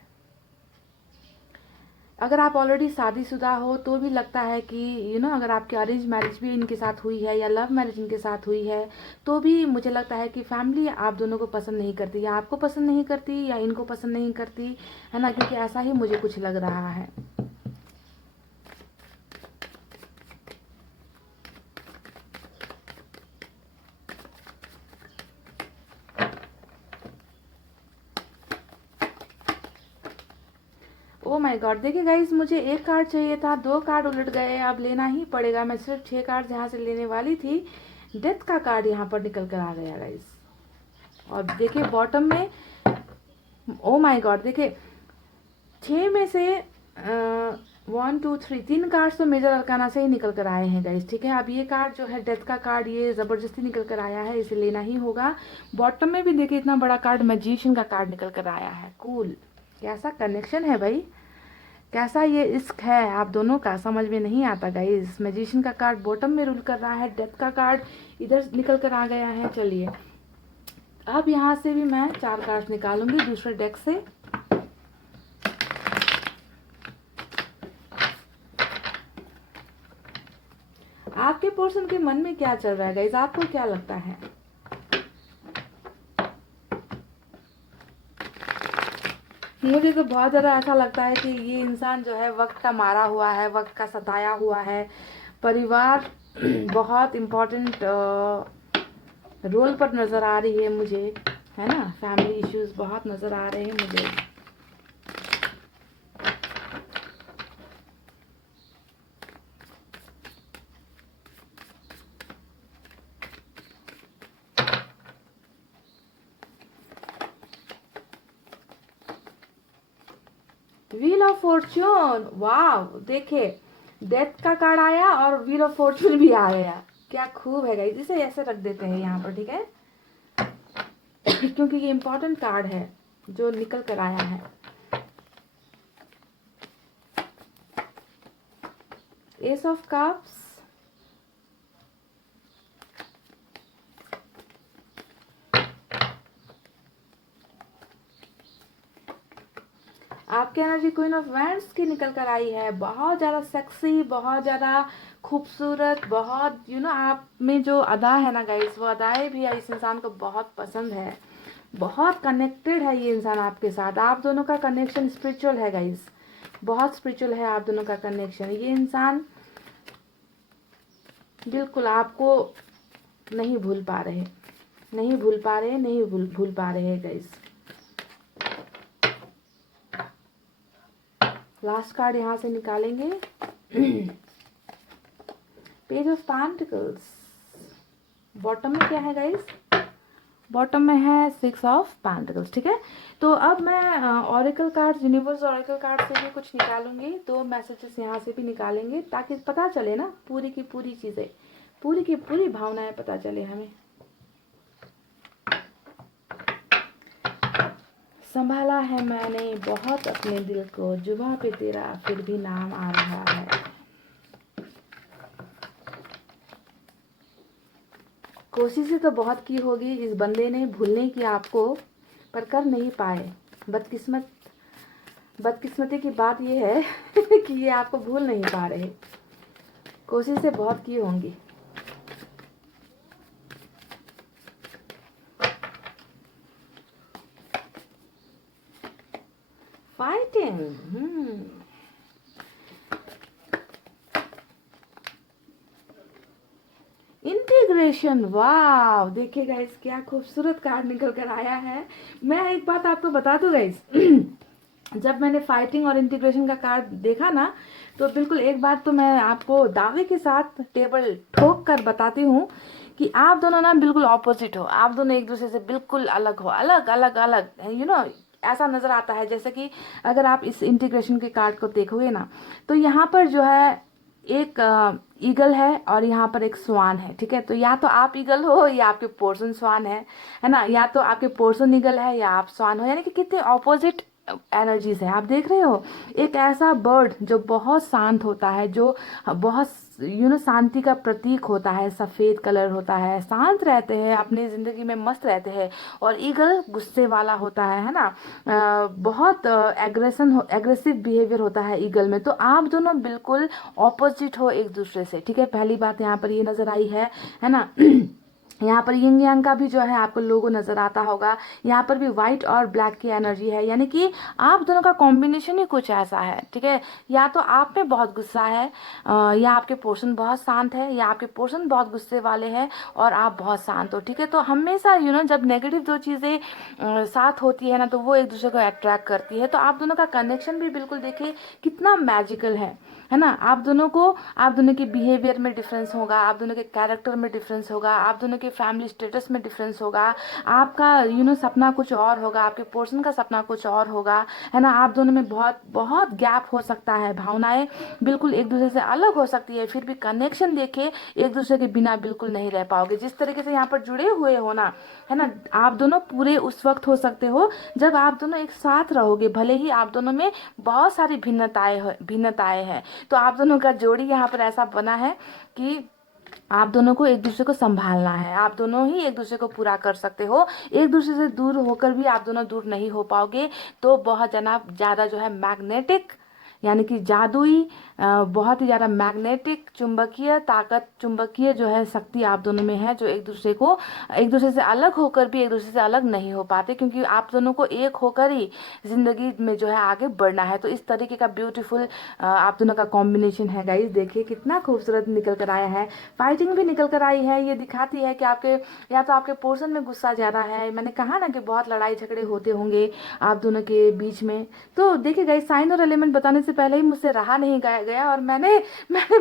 अगर आप ऑलरेडी शादीशुदा हो तो भी लगता है कि अगर आपकी अरेंज मैरिज भी इनके साथ हुई है या लव मैरिज इनके साथ हुई है तो भी मुझे लगता है कि फैमिली आप दोनों को पसंद नहीं करती, या आपको पसंद नहीं करती या इनको पसंद नहीं करती, है ना, क्योंकि ऐसा ही मुझे कुछ लग रहा है। ओ माय गॉड, देखिए गाइस, मुझे 1 कार्ड चाहिए था, 2 कार्ड उलट गए, अब लेना ही पड़ेगा। मैं सिर्फ 6 कार्ड यहाँ से लेने वाली थी, डेथ का कार्ड यहाँ पर निकल कर आ गया गाइस। और देखिए बॉटम में, ओ माय गॉड, देखिए 6 में से 1 2 3 3 कार्ड तो मेजर अरकाना से ही निकल कर आए हैं गाइस, ठीक है। अब ये कार्ड जो है डेथ का कार्ड, ये ज़बरदस्ती निकल कर आया है, इसे लेना ही होगा। बॉटम में भी देखिए इतना बड़ा कार्ड मैजिशियन का कार्ड निकल कर आया है। कूल, कैसा कनेक्शन है भाई, कैसा ये इश्क है आप दोनों का, समझ में नहीं आता गाइस। मैजिशियन का कार्ड बॉटम में रूल कर रहा है, डेथ का कार्ड इधर निकल कर आ गया है। चलिए अब यहाँ से भी मैं 4 कार्ड निकालूंगी दूसरे डेक से। आपके पर्सन के मन में क्या चल रहा है गाइस, आपको क्या लगता है? मुझे तो बहुत ज़्यादा ऐसा लगता है कि ये इंसान जो है वक्त का मारा हुआ है, वक्त का सताया हुआ है। परिवार बहुत इम्पोर्टेंट रोल पर नज़र आ रही है मुझे, है ना। फैमिली इश्यूज बहुत नज़र आ रहे हैं मुझे। व्हील ऑफ फॉर्च्यून, वाव, देखे डेथ का कार्ड आया और व्हील ऑफ फॉर्च्यून भी आ गया, क्या खूब है गाइस। इसे ऐसे रख देते हैं यहाँ पर, ठीक है क्योंकि ये इम्पोर्टेंट कार्ड है जो निकल कर आया है। एस ऑफ कप्स, आपके एनर्जी क्वीन ऑफ वैंड्स की निकल कर आई है। बहुत ज़्यादा सेक्सी, बहुत ज़्यादा खूबसूरत, बहुत आप में जो अदा है ना गाइस, वो अदाएं भी इस इंसान को बहुत पसंद है। बहुत कनेक्टेड है ये इंसान आपके साथ। आप दोनों का कनेक्शन स्पिरिचुअल है गाइस, बहुत स्पिरिचुअल है आप दोनों का कनेक्शन। ये इंसान बिल्कुल आपको नहीं भूल पा रहे, नहीं भूल पा रहे, नहीं भूल पा रहे हैं गाइस। लास्ट कार्ड यहाँ से निकालेंगे। पेज ऑफ पेंटिकल्स, बॉटम में क्या है गाइस? बॉटम में है 6 ऑफ पेंटिकल्स, ठीक है। तो अब मैं oracle card, universe oracle card से भी कुछ निकालूंगी, 2 मैसेजेस यहाँ से भी निकालेंगे ताकि पता चले ना पूरी की पूरी चीज़ें, पूरी की पूरी भावनाएं पता चले हमें। संभाला है मैंने बहुत अपने दिल को, जुबां पे तेरा फिर भी नाम आ रहा है। कोशिशें तो बहुत की होगी इस बंदे ने भूलने की आपको, पर कर नहीं पाए। बदकिस्मती की बात यह है कि ये आपको भूल नहीं पा रहे। कोशिशें बहुत की होंगी। फाइटिंग, इंटीग्रेशन, वाव, देखिए गाइस क्या खूबसूरत कार्ड निकल कर आया है। मैं एक बात आपको बता दूं गाइस जब मैंने फाइटिंग और इंटीग्रेशन का कार्ड देखा ना, तो बिल्कुल एक बात तो मैं आपको दावे के साथ टेबल ठोक कर बताती हूँ कि आप दोनों ना बिल्कुल ऑपोजिट हो। आप दोनों एक दूसरे से बिल्कुल अलग हो, अलग अलग अलग, ऐसा नजर आता है। जैसे कि अगर आप इस इंटीग्रेशन के कार्ड को देखोगे ना, तो यहाँ पर जो है एक ईगल है और यहाँ पर एक स्वान है, ठीक है। तो या तो आप ईगल हो या आपके पोर्शन स्वान है ना। या तो आपके पोर्शन ईगल है या आप स्वान हो, यानी कि कितने ऑपोजिट एनर्जीज है। आप देख रहे हो एक ऐसा बर्ड जो बहुत शांत होता है, जो बहुत शांति का प्रतीक होता है, सफेद कलर होता है, शांत रहते हैं, अपनी जिंदगी में मस्त रहते हैं। और ईगल गुस्से वाला होता है ना। बहुत एग्रेसिव बिहेवियर होता है ईगल में। तो आप दोनों बिल्कुल ऑपोजिट हो एक दूसरे से, ठीक है। पहली बात यहाँ पर ये नजर आई है ना। यहाँ पर यिंग यांग का भी जो है आपको लोगो नजर आता होगा। यहाँ पर भी व्हाइट और ब्लैक की एनर्जी है, यानी कि आप दोनों का कॉम्बिनेशन ही कुछ ऐसा है, ठीक है। या तो आप में बहुत गुस्सा है, या आपके पोर्शन बहुत शांत है, या आपके पोर्शन बहुत गुस्से वाले हैं और आप बहुत शांत हो, ठीक है। तो हमेशा जब नेगेटिव दो चीजें साथ होती है ना, तो वो एक दूसरे को अट्रैक्ट करती है। तो आप दोनों का कनेक्शन भी बिल्कुल देखिए कितना मैजिकल है ना। आप दोनों के बिहेवियर में डिफरेंस होगा, आप दोनों के कैरेक्टर में डिफरेंस होगा, आप दोनों के फैमिली स्टेटस में डिफरेंस होगा। आपका सपना कुछ और होगा, आपके पोर्शन का सपना कुछ और होगा, है ना। आप दोनों में बहुत बहुत गैप हो सकता है, भावनाएं बिल्कुल एक दूसरे से अलग हो सकती है, फिर भी कनेक्शन देखे एक दूसरे के बिना बिल्कुल नहीं रह पाओगे। जिस तरीके से यहाँ पर जुड़े हुए हो ना, है ना, आप दोनों पूरे उस वक्त हो सकते हो जब आप दोनों एक साथ रहोगे, भले ही आप दोनों में बहुत सारी भिन्नताएं हैं। तो आप दोनों का जोड़ी यहाँ पर ऐसा बना है कि आप दोनों को एक दूसरे को संभालना है, आप दोनों ही एक दूसरे को पूरा कर सकते हो। एक दूसरे से दूर होकर भी आप दोनों दूर नहीं हो पाओगे। तो बहुत ज्यादा जो है मैग्नेटिक, यानी कि जादुई, बहुत ही ज्यादा मैग्नेटिक चुंबकीय ताकत, चुंबकीय जो है शक्ति आप दोनों में है, जो एक दूसरे से अलग होकर भी एक दूसरे से अलग नहीं हो पाते, क्योंकि आप दोनों को एक होकर ही जिंदगी में जो है आगे बढ़ना है। तो इस तरीके का ब्यूटीफुल आप दोनों का कॉम्बिनेशन है गाइस। देखिए कितना खूबसूरत निकल कर आया है। फाइटिंग भी निकल कर आई है। ये दिखाती है कि आपके या तो आपके पोर्शन में गुस्सा ज्यादा है। मैंने कहा ना कि बहुत लड़ाई झगड़े होते होंगे आप दोनों के बीच में। तो देखिए गाइस, साइन और एलिमेंट बताने से पहले ही मुझसे रहा नहीं गया और मैंने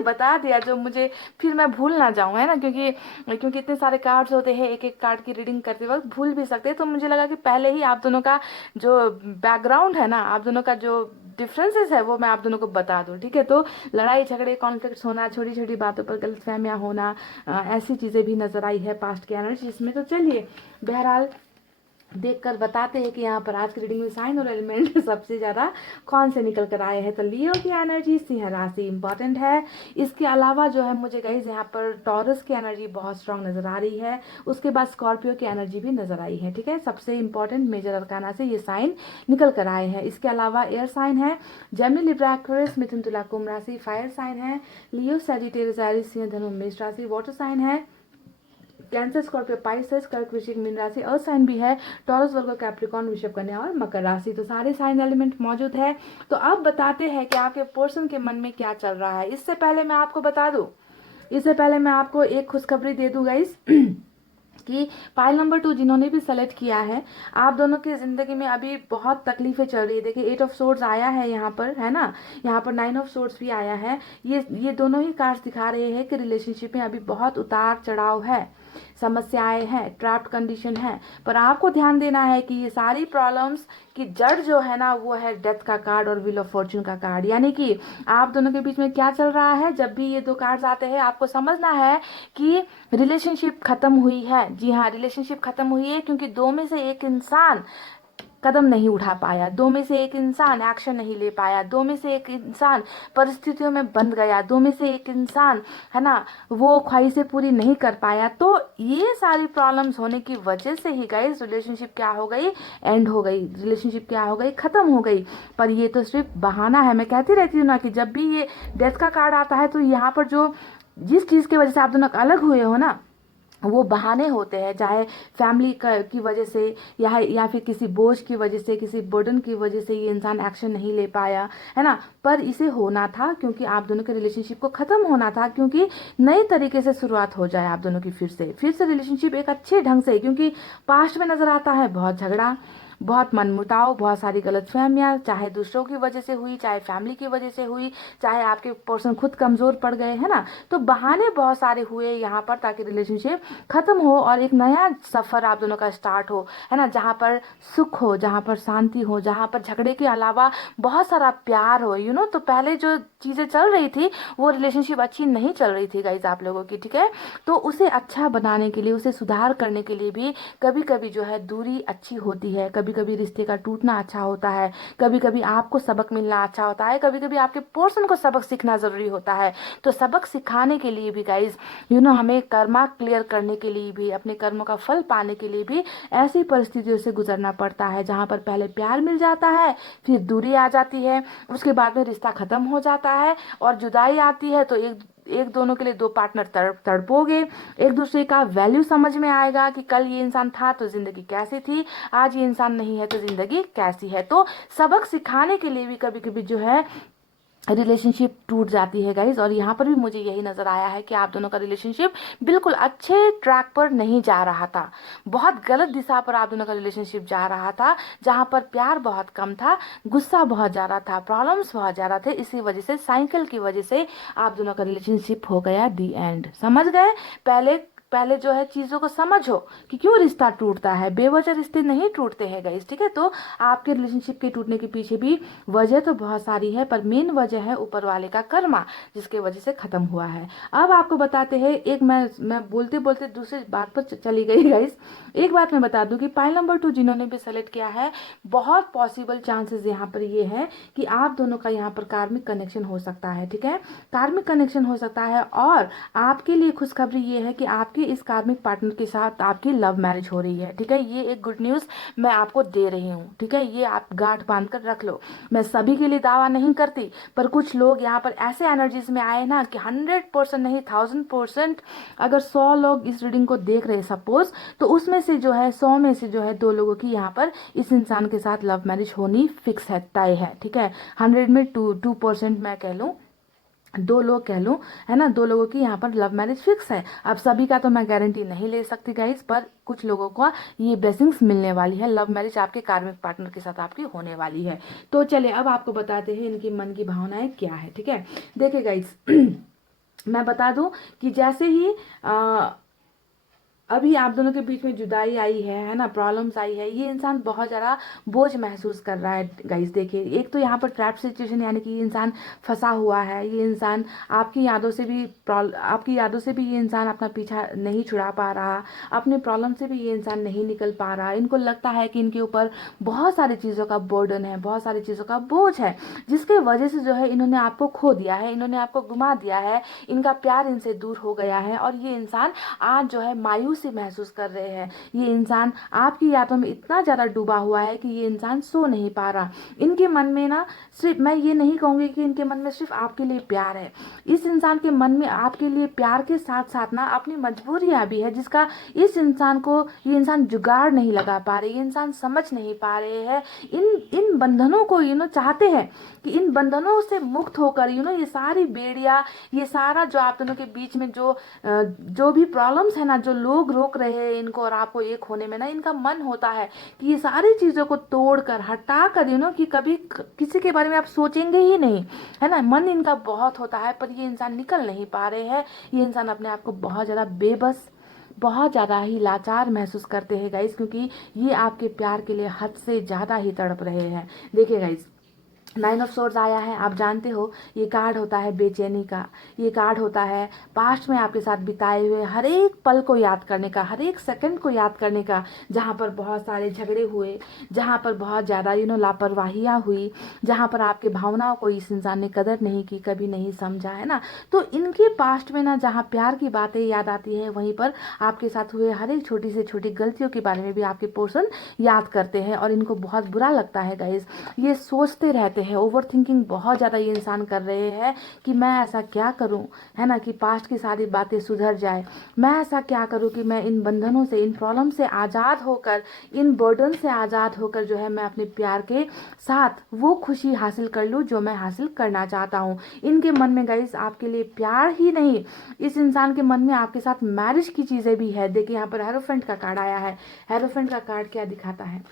बता दिया, जो मुझे फिर मैं भूल ना जाऊं, है ना। क्योंकि इतने सारे कार्ड्स होते हैं, एक एक कार्ड की रीडिंग करते वक्त भूल भी सकते हैं। तो मुझे लगा कि पहले ही आप दोनों का जो बैकग्राउंड है ना, आप दोनों का जो डिफरेंसेस है वो मैं आप दोनों को बता दूं, ठीक है। तो लड़ाई झगड़े, कॉन्फ्लिक्ट होना, छोटी छोटी बातों पर गलतफहमियां होना, ऐसी चीजें भी नजर आई है पास्ट की एनर्जी इसमें। तो चलिए बहरहाल देखकर बताते हैं कि यहाँ पर आज की रीडिंग में साइन और एलिमेंट सबसे ज्यादा कौन से निकल कर आए हैं। तो लियो की एनर्जी, सिंह राशि इंपॉर्टेंट है। इसके अलावा जो है मुझे गाइस यहाँ पर टॉरस की एनर्जी बहुत स्ट्रांग नजर आ रही है। उसके बाद स्कॉर्पियो की एनर्जी भी नजर आई है, ठीक है। सबसे इंपॉर्टेंट मेजर अरकाना से ये साइन निकल कर आए हैं। इसके अलावा एयर साइन है जेमिनी, लिब्रा, एक्वेरियस, मिथुन, तुला, कुंभ राशि। फायर साइन है लियो, सजिटेरियस, एरीज, सिंह, धनु, मेष राशि। वाटर साइन है कैंसर, स्कॉर्पियो, पाइसेस, कर्क, वृश्चिक, मीन राशि। अर्थ साइन भी है टॉरस, वर्गो, कैप्रिकॉर्न, वृषभ, कन्या और मकर राशि। तो सारे साइन एलिमेंट मौजूद है। तो अब बताते हैं कि आपके पर्सन के मन में क्या चल रहा है। इससे पहले मैं आपको एक खुशखबरी दे दूं गाइस कि पाइल नंबर 2 जिन्होंने भी सेलेक्ट किया है, आप दोनों की जिंदगी में अभी बहुत तकलीफें चल रही है। देखिए 8 ऑफ सोर्ड्स आया है यहाँ पर, है ना। यहाँ पर 9 ऑफ सोर्ड्स भी आया है। ये दोनों ही कार्ड्स दिखा रहे हैं कि रिलेशनशिप में अभी बहुत उतार चढ़ाव है, समस्याएं हैं, ट्रैप्ड कंडीशन है। पर आपको ध्यान देना है कि ये सारी प्रॉब्लम्स की जड़ जो है ना, वो है डेथ का कार्ड और व्हील ऑफ फॉर्च्यून का कार्ड। यानी कि आप दोनों के बीच में क्या चल रहा है। जब भी ये दो कार्ड्स आते हैं, आपको समझना है कि रिलेशनशिप खत्म हुई है। जी हाँ, रिलेशनशिप खत्म हुई है, क्योंकि दो में से एक इंसान कदम नहीं उठा पाया, दो में से एक इंसान एक्शन नहीं ले पाया, दो में से एक इंसान परिस्थितियों में बंध गया, दो में से एक इंसान, है ना, वो ख्वाहिशें पूरी नहीं कर पाया। तो ये सारी प्रॉब्लम्स होने की वजह से ही गाइस रिलेशनशिप क्या हो गई, एंड हो गई, रिलेशनशिप क्या हो गई, खत्म हो गई। पर ये तो सिर्फ बहाना है। मैं कहती रहती हूँ ना कि जब भी ये डेथ का कार्ड आता है, तो यहाँ पर जिस चीज की वजह से आप दोनों अलग हुए हो ना, वो बहाने होते हैं, चाहे फैमिली की वजह से या फिर किसी बोझ की वजह से, किसी बर्डन की वजह से ये इंसान एक्शन नहीं ले पाया, है ना। पर इसे होना था क्योंकि आप दोनों के रिलेशनशिप को खत्म होना था, क्योंकि नए तरीके से शुरुआत हो जाए आप दोनों की फिर से रिलेशनशिप एक अच्छे ढंग से। क्योंकि पास्ट में नजर आता है बहुत झगड़ा, बहुत मनमुटाव, बहुत सारी गलतफहमियां, चाहे दूसरों की वजह से हुई, चाहे फैमिली की वजह से हुई, चाहे आपके पर्सन खुद कमजोर पड़ गए, है ना। तो बहाने बहुत सारे हुए यहाँ पर ताकि रिलेशनशिप खत्म हो और एक नया सफर आप दोनों का स्टार्ट हो, है ना, जहाँ पर सुख हो, जहाँ पर शांति हो, जहाँ पर झगड़े के अलावा बहुत सारा प्यार हो, तो पहले जो चीजें चल रही थी वो रिलेशनशिप अच्छी नहीं चल रही थी गाइज आप लोगों की, ठीक है। तो उसे अच्छा बनाने के लिए, उसे सुधार करने के लिए भी कभी कभी जो है दूरी अच्छी होती है, कभी कभी रिश्ते का टूटना अच्छा होता है, कभी कभी आपको सबक मिलना अच्छा होता है, कभी कभी आपके पर्सन को सबक सीखना जरूरी होता है। तो सबक सिखाने के लिए भी गाइज हमें कर्मा क्लियर करने के लिए भी, अपने कर्मों का फल पाने के लिए भी ऐसी परिस्थितियों से गुजरना पड़ता है जहां पर पहले प्यार मिल जाता है, फिर दूरी आ जाती है, उसके बाद में रिश्ता खत्म हो जाता है और जुदाई आती है। तो एक एक दोनों के लिए दो पार्टनर तड़पोगे, एक दूसरे का वैल्यू समझ में आएगा कि कल ये इंसान था तो जिंदगी कैसी थी, आज ये इंसान नहीं है तो जिंदगी कैसी है। तो सबक सिखाने के लिए भी कभी कभी जो है रिलेशनशिप टूट जाती है गाइज। और यहाँ पर भी मुझे यही नजर आया है कि आप दोनों का रिलेशनशिप बिल्कुल अच्छे ट्रैक पर नहीं जा रहा था, बहुत गलत दिशा पर आप दोनों का रिलेशनशिप जा रहा था, जहाँ पर प्यार बहुत कम था, गुस्सा बहुत ज्यादा था, प्रॉब्लम्स बहुत ज्यादा थे। इसी वजह से, साइकिल की वजह से आप दोनों का रिलेशनशिप हो गया दी एंड। समझ गए? पहले पहले जो है चीजों को समझो कि क्यों रिश्ता टूटता है, बेवजह रिश्ते नहीं टूटते हैं गाइस, ठीक है। तो आपके रिलेशनशिप के टूटने के पीछे भी वजह तो बहुत सारी है, पर मेन वजह है ऊपर वाले का कर्मा, जिसके वजह से खत्म हुआ है। अब आपको बताते हैं, एक मैं बोलते बोलते दूसरी बात पर चली गई गाइस। एक बात मैं बता दूं कि पाइल नंबर 2 जिन्होंने भी सेलेक्ट किया है, बहुत पॉसिबल चांसेस यहाँ पर ये है कि आप दोनों का यहाँ पर कार्मिक कनेक्शन हो सकता है, ठीक है। कार्मिक कनेक्शन हो सकता है और आपके लिए खुशखबरी ये है कि आपके इस कार्मिक पार्टनर के साथ आपकी लव मैरिज हो रही है, ठीक है। ये एक गुड न्यूज मैं आपको दे रही हूँ, ठीक है। ये आप गांठ बांध कर रख लो। मैं सभी के लिए दावा नहीं करती, पर कुछ लोग यहाँ पर ऐसे एनर्जीज में आए ना कि 100% नहीं, 1000%, अगर 100 लोग इस रीडिंग को देख रहे सपोज, तो उसमें से जो है 100 में से जो है 2 लोगों की यहाँ पर इस इंसान के साथ लव मैरिज होनी फिक्स है, तय है, ठीक है। 100 में 2% मैं कह लूँ, 2 लोग कह लूं, है ना, 2 लोगों की यहाँ पर लव मैरिज फिक्स है। अब सभी का तो मैं गारंटी नहीं ले सकती गाइस, पर कुछ लोगों को ये ब्लेसिंग्स मिलने वाली है, लव मैरिज आपके कार्मिक पार्टनर के साथ आपकी होने वाली है। तो चलिए अब आपको बताते हैं इनकी मन की भावनाएं क्या है, ठीक है। देखिए गाइस मैं बता दूं कि जैसे ही अभी आप दोनों के बीच में जुदाई आई है ना, प्रॉब्लम्स आई है, ये इंसान बहुत ज़्यादा बोझ महसूस कर रहा है गाइस। देखिए, एक तो यहाँ पर ट्रैप सिचुएशन, यानी कि ये इंसान फंसा हुआ है, ये इंसान आपकी यादों से भी ये इंसान अपना पीछा नहीं छुड़ा पा रहा, अपने प्रॉब्लम से भी ये इंसान नहीं निकल पा रहा। इनको लगता है कि इनके ऊपर बहुत सारी चीज़ों का बर्डन है, बहुत सारी चीज़ों का बोझ है, जिसके वजह से जो है इन्होंने आपको खो दिया है, इन्होंने आपको गुमा दिया है, इनका प्यार इनसे दूर हो गया है और ये इंसान आज जो है मायूस से महसूस कर रहे हैं। ये इंसान आपकी यादों में इतना ज्यादा डूबा हुआ है कि ये इंसान सो नहीं पा रहा। इनके मन में ना, सिर्फ मैं ये नहीं कहूंगी कि इनके मन में सिर्फ आपके लिए प्यार है, इस इंसान के मन में आपके लिए प्यार के साथ साथ ना अपनी मजबूरियां भी है, जिसका इस इंसान को ये इंसान जुगाड़ नहीं लगा पा रहे, ये इंसान समझ नहीं पा रहे हैं। इन इन बंधनों को चाहते हैं कि इन बंधनों से मुक्त होकर ये सारी बेड़ियां, ये सारा जो आप दोनों के बीच में जो भी प्रॉब्लम्स है ना, जो लोग रोक रहे हैं इनको और आपको एक होने में ना, इनका मन होता है कि ये सारी चीजों को तोड़कर हटाकर कि कभी किसी के बारे में आप सोचेंगे ही नहीं, है ना। मन इनका बहुत होता है, पर ये इंसान निकल नहीं पा रहे हैं। ये इंसान अपने आप को बहुत ज्यादा बेबस, बहुत ज़्यादा ही लाचार महसूस करते हैं गाइस, क्योंकि ये आपके प्यार के लिए हद से ज़्यादा ही तड़प रहे हैं। देखिए गाइस, 9 ऑफ सोर्स आया है, आप जानते हो ये कार्ड होता है बेचैनी का, ये कार्ड होता है पास्ट में आपके साथ बिताए हुए हर एक पल को याद करने का, हर एक सेकंड को याद करने का, जहाँ पर बहुत सारे झगड़े हुए, जहाँ पर बहुत ज़्यादा लापरवाहियाँ हुई, जहाँ पर आपके भावनाओं को इस इंसान ने कदर नहीं की, कभी नहीं समझा, है ना। तो इनके पास्ट में ना जहाँ प्यार की बातें याद आती है, वहीं पर आपके साथ हुए हर एक छोटी से छोटी गलतियों के बारे में भी आपके पर्सन याद करते हैं और इनको बहुत बुरा लगता है गाइस। ये सोचते रहते हैं, ओवर थिंकिंग बहुत ज़्यादा ये इंसान कर रहे हैं कि मैं ऐसा क्या करूं, है ना, कि पास्ट की सारी बातें सुधर जाए। मैं ऐसा क्या करूं कि मैं इन बंधनों से, इन प्रॉब्लम से आज़ाद होकर, इन बर्डन से आज़ाद होकर जो है मैं अपने प्यार के साथ वो खुशी हासिल कर लूं जो मैं हासिल करना चाहता हूं। इनके मन में गाइस आपके लिए प्यार ही नहीं, इस इंसान के मन में आपके साथ मैरिज की चीज़ें भी है। देखिए यहाँ पर हेरोफेंट का कार्ड आया है। हेरोफेंट का कार्ड क्या दिखाता है?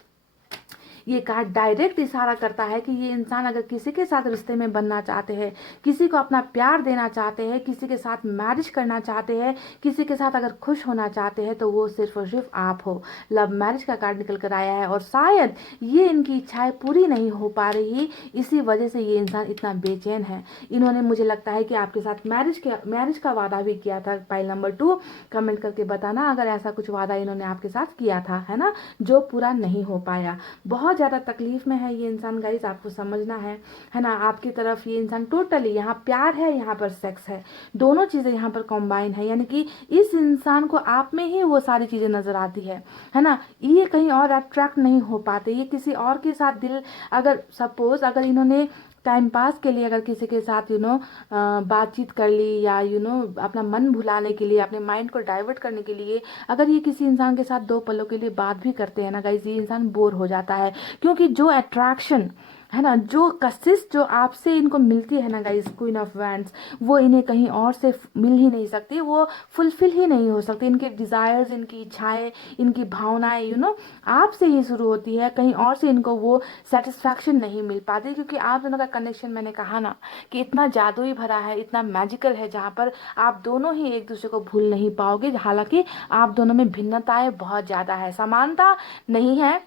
ये कार्ड डायरेक्ट इशारा करता है कि ये इंसान अगर किसी के साथ रिश्ते में बनना चाहते हैं, किसी को अपना प्यार देना चाहते हैं, किसी के साथ मैरिज करना चाहते हैं, किसी के साथ अगर खुश होना चाहते हैं, तो वो सिर्फ और सिर्फ आप हो। लव मैरिज का कार्ड निकल कर आया है और शायद ये इनकी इच्छाएं पूरी नहीं हो पा रही, इसी वजह से ये इंसान इतना बेचैन है। इन्होंने, मुझे लगता है कि आपके साथ मैरिज का वादा भी किया था। पाइल नंबर 2 कमेंट करके बताना अगर ऐसा कुछ वादा इन्होंने आपके साथ किया था, है ना, जो पूरा नहीं हो पाया। बहुत ज़्यादा तकलीफ में है ये इंसान गाइस, आपको समझना है ना। आपकी तरफ ये इंसान टोटली, यहाँ प्यार है, यहाँ पर सेक्स है, दोनों चीज़ें यहाँ पर कॉम्बाइन है, यानी कि इस इंसान को आप में ही वो सारी चीज़ें नजर आती है ना। ये कहीं और अट्रैक्ट नहीं हो पाते, ये किसी और के साथ दिल, अगर सपोज अगर इन्होंने टाइम पास के लिए अगर किसी के साथ बातचीत कर ली, या अपना मन भुलाने के लिए, अपने माइंड को डाइवर्ट करने के लिए अगर ये किसी इंसान के साथ 2 पलों के लिए बात भी करते हैं ना गाइस, ये इंसान बोर हो जाता है। क्योंकि जो अट्रैक्शन है ना, जो कशिश जो आपसे इनको मिलती है ना गाइस, क्वीन ऑफ वैंड्स, वो इन्हें कहीं और से मिल ही नहीं सकती, वो फुलफिल ही नहीं हो सकती। इनके डिज़ायर्स, इनकी इच्छाएं, इनकी भावनाएं आपसे ही शुरू होती है, कहीं और से इनको वो सेटिस्फैक्शन नहीं मिल पाती। क्योंकि आप दोनों का कनेक्शन, मैंने कहा ना कि इतना जादुई भरा है, इतना मैजिकल है, जहाँ पर आप दोनों ही एक दूसरे को भूल नहीं पाओगे। हालांकि आप दोनों में भिन्नताएं बहुत ज़्यादा है, समानता नहीं है।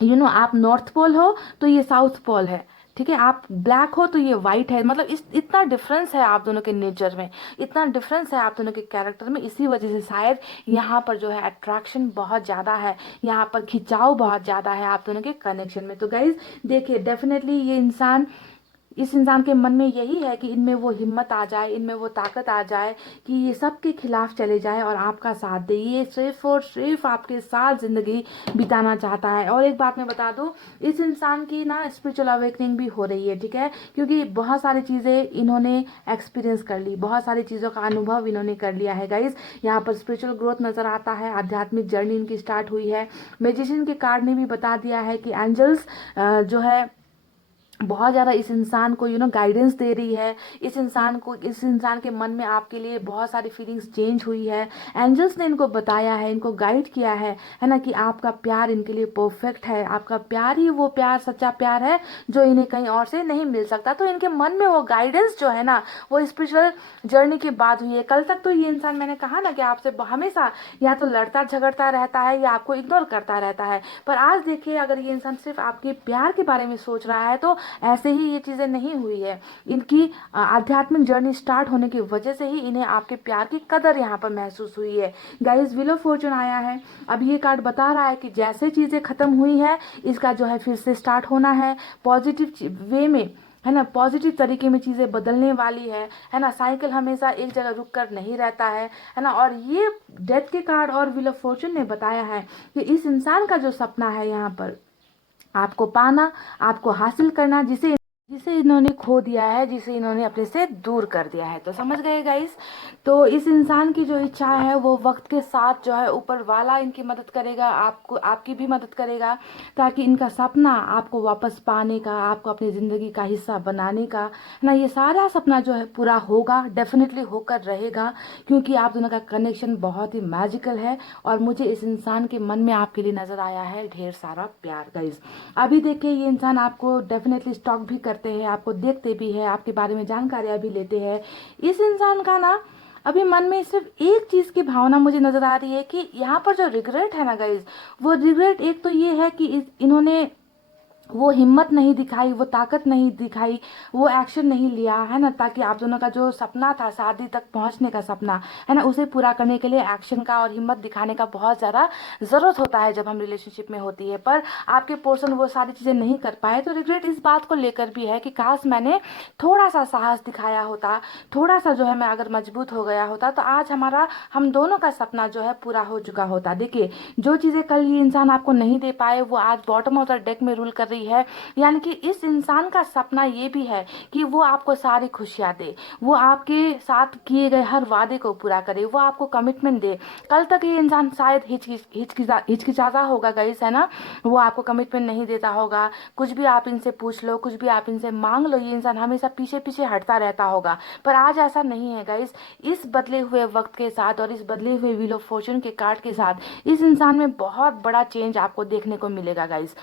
आप नॉर्थ पोल हो तो ये साउथ पोल है, ठीक है, आप ब्लैक हो तो ये वाइट है। मतलब इतना डिफरेंस है आप दोनों के नेचर में, इतना डिफरेंस है आप दोनों के कैरेक्टर में। इसी वजह से शायद यहाँ पर जो है अट्रैक्शन बहुत ज़्यादा है, यहाँ पर खिंचाव बहुत ज़्यादा है आप दोनों के कनेक्शन में। तो गाइज देखिए, डेफिनेटली ये इंसान, इस इंसान के मन में यही है कि इनमें वो हिम्मत आ जाए, इनमें वो ताकत आ जाए कि ये सबके खिलाफ चले जाए और आपका साथ दे। ये सिर्फ और सिर्फ आपके साथ ज़िंदगी बिताना चाहता है। और एक बात मैं बता दूं, इस इंसान की ना स्पिरिचुअल अवेकनिंग भी हो रही है, ठीक है, क्योंकि बहुत सारी चीज़ें इन्होंने एक्सपीरियंस कर ली, बहुत सारी चीज़ों का अनुभव इन्होंने कर लिया है गाइज। यहाँ पर स्पिरिचुअल ग्रोथ नज़र आता है, आध्यात्मिक जर्नी इनकी स्टार्ट हुई है। मैजिशियन के कार्ड ने भी बता दिया है कि एंजल्स जो है बहुत ज़्यादा इस इंसान को गाइडेंस दे रही है। इस इंसान के मन में आपके लिए बहुत सारी फीलिंग्स चेंज हुई है। एंजल्स ने इनको बताया है, इनको गाइड किया है ना, कि आपका प्यार इनके लिए परफेक्ट है, आपका प्यार ही वो प्यार, सच्चा प्यार है जो इन्हें कहीं और से नहीं मिल सकता। तो इनके मन में वो गाइडेंस जो है ना, वो स्पिरिचुअल जर्नी की बात हुई है। कल तक तो ये इंसान, मैंने कहा ना कि आपसे हमेशा या तो लड़ता झगड़ता रहता है या आपको इग्नोर करता रहता है, पर आज देखिए, अगर ये इंसान सिर्फ आपके प्यार के बारे में सोच रहा है तो ऐसे ही ये चीज़ें नहीं हुई है। इनकी आध्यात्मिक जर्नी स्टार्ट होने की वजह से ही इन्हें आपके प्यार की कदर यहाँ पर महसूस हुई है। गाइस, व्हील ऑफ फॉर्चून आया है। अब ये कार्ड बता रहा है कि जैसे चीज़ें खत्म हुई है, इसका जो है फिर से स्टार्ट होना है, पॉजिटिव वे में, है ना, पॉजिटिव तरीके में चीज़ें बदलने वाली है ना। साइकिल हमेशा एक जगह रुक कर नहीं रहता है ना। और ये डेथ के कार्ड और व्हील ऑफ फॉर्चून ने बताया है कि इस इंसान का जो सपना है यहाँ पर आपको पाना, आपको हासिल करना, जिसे इन्होंने खो दिया है, जिसे इन्होंने अपने से दूर कर दिया है। तो समझ गए गाइस। तो इस इंसान की जो इच्छा है वो वक्त के साथ जो है ऊपर वाला इनकी मदद करेगा, आपको, आपकी भी मदद करेगा, ताकि इनका सपना आपको वापस पाने का, आपको अपनी ज़िंदगी का हिस्सा बनाने का, है ना, ये सारा सपना जो है पूरा होगा, डेफिनेटली होकर रहेगा। क्योंकि आप दोनों का कनेक्शन बहुत ही मैजिकल है और मुझे इस इंसान के मन में आपके लिए नज़र आया है ढेर सारा प्यार गाइस। अभी देखिए, ये इंसान आपको डेफिनेटली स्टॉक भी करते हैं, आपको देखते भी है, आपके बारे में जानकारियां भी लेते हैं। इस इंसान का ना अभी मन में सिर्फ एक चीज की भावना मुझे नजर आ रही है कि यहाँ पर जो रिग्रेट है ना गाइज, वो रिग्रेट एक तो ये है कि इन्होंने वो हिम्मत नहीं दिखाई, वो ताकत नहीं दिखाई, वो एक्शन नहीं लिया, है ना, ताकि आप दोनों का जो सपना था, शादी तक पहुंचने का सपना, है ना, उसे पूरा करने के लिए एक्शन का और हिम्मत दिखाने का बहुत ज़्यादा ज़रूरत होता है जब हम रिलेशनशिप में होती है। पर आपके पर्सन वो सारी चीज़ें नहीं कर पाए, तो रिग्रेट इस बात को लेकर भी है कि काश मैंने थोड़ा सा साहस दिखाया होता, थोड़ा सा जो है मैं अगर मजबूत हो गया होता, तो आज हम दोनों का सपना जो है पूरा हो चुका होता। देखिए, जो चीज़ें कल ये इंसान आपको नहीं दे पाए, वो आज बॉटम ऑफ द डेक में रूल कर रही है। यानी कि इस इंसान का सपना ये भी है कि वो आपको सारी खुशियां दे, वो आपके साथ किए गए हर वादे को पूरा करे, वो आपको कमिटमेंट दे। कल तक ये इंसान शायद हिचकिचाता होगा गाइस, है ना, वो आपको कमिटमेंट नहीं देता होगा, कुछ भी आप इनसे पूछ लो, कुछ भी आप इनसे मांग लो, ये इंसान हमेशा पीछे पीछे हटता रहता होगा। पर आज ऐसा नहीं है गाइस। इस बदले हुए वक्त के साथ और इस बदले हुए व्हील ऑफ फॉर्चून के कार्ड के साथ इस इंसान में बहुत बड़ा चेंज आपको देखने को मिलेगा गाइस।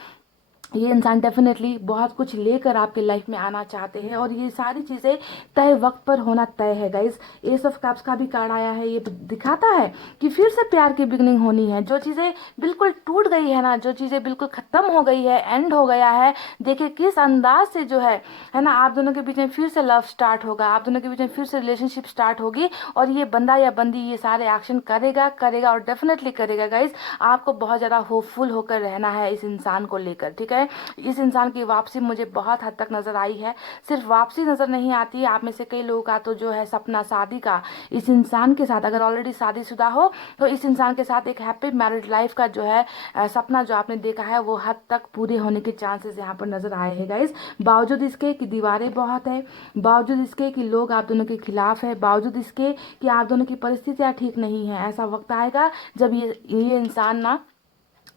ये इंसान डेफिनेटली बहुत कुछ लेकर आपके लाइफ में आना चाहते हैं, और ये सारी चीज़ें तय वक्त पर होना तय है गाइज। एस ऑफ कप्स का भी कार्ड आया है, ये दिखाता है कि फिर से प्यार की बिगनिंग होनी है। जो चीज़ें बिल्कुल टूट गई है ना, जो चीज़ें बिल्कुल ख़त्म हो गई है, एंड हो गया है, देखिए किस अंदाज से जो है ना, आप दोनों के बीच में फिर से लव स्टार्ट होगा, आप दोनों के बीच में फिर से रिलेशनशिप स्टार्ट होगी, और ये बंदा या बंदी ये सारे एक्शन करेगा करेगा और डेफिनेटली करेगा गाइज। आपको बहुत ज़्यादा होपफुल होकर रहना है इस इंसान को लेकर, ठीक है। इस इंसान की वापसी मुझे बहुत हद तक नजर आई है। सिर्फ वापसी नजर नहीं आती है, आप में से कई लोगों का तो जो है सपना शादी का इस इंसान के साथ, अगर ऑलरेडी शादीशुदा हो तो इस इंसान के साथ एक हैप्पी मैरिड लाइफ का जो है सपना जो आपने देखा है वो हद तक पूरे होने के चांसेस यहाँ पर नजर आए हैं गाइज। बावजूद इसके कि दीवारें बहुत है, बावजूद इसके कि लोग आप दोनों के खिलाफ है, बावजूद इसके कि आप दोनों की परिस्थितियां ठीक नहीं है, ऐसा वक्त आएगा जब ये इंसान ना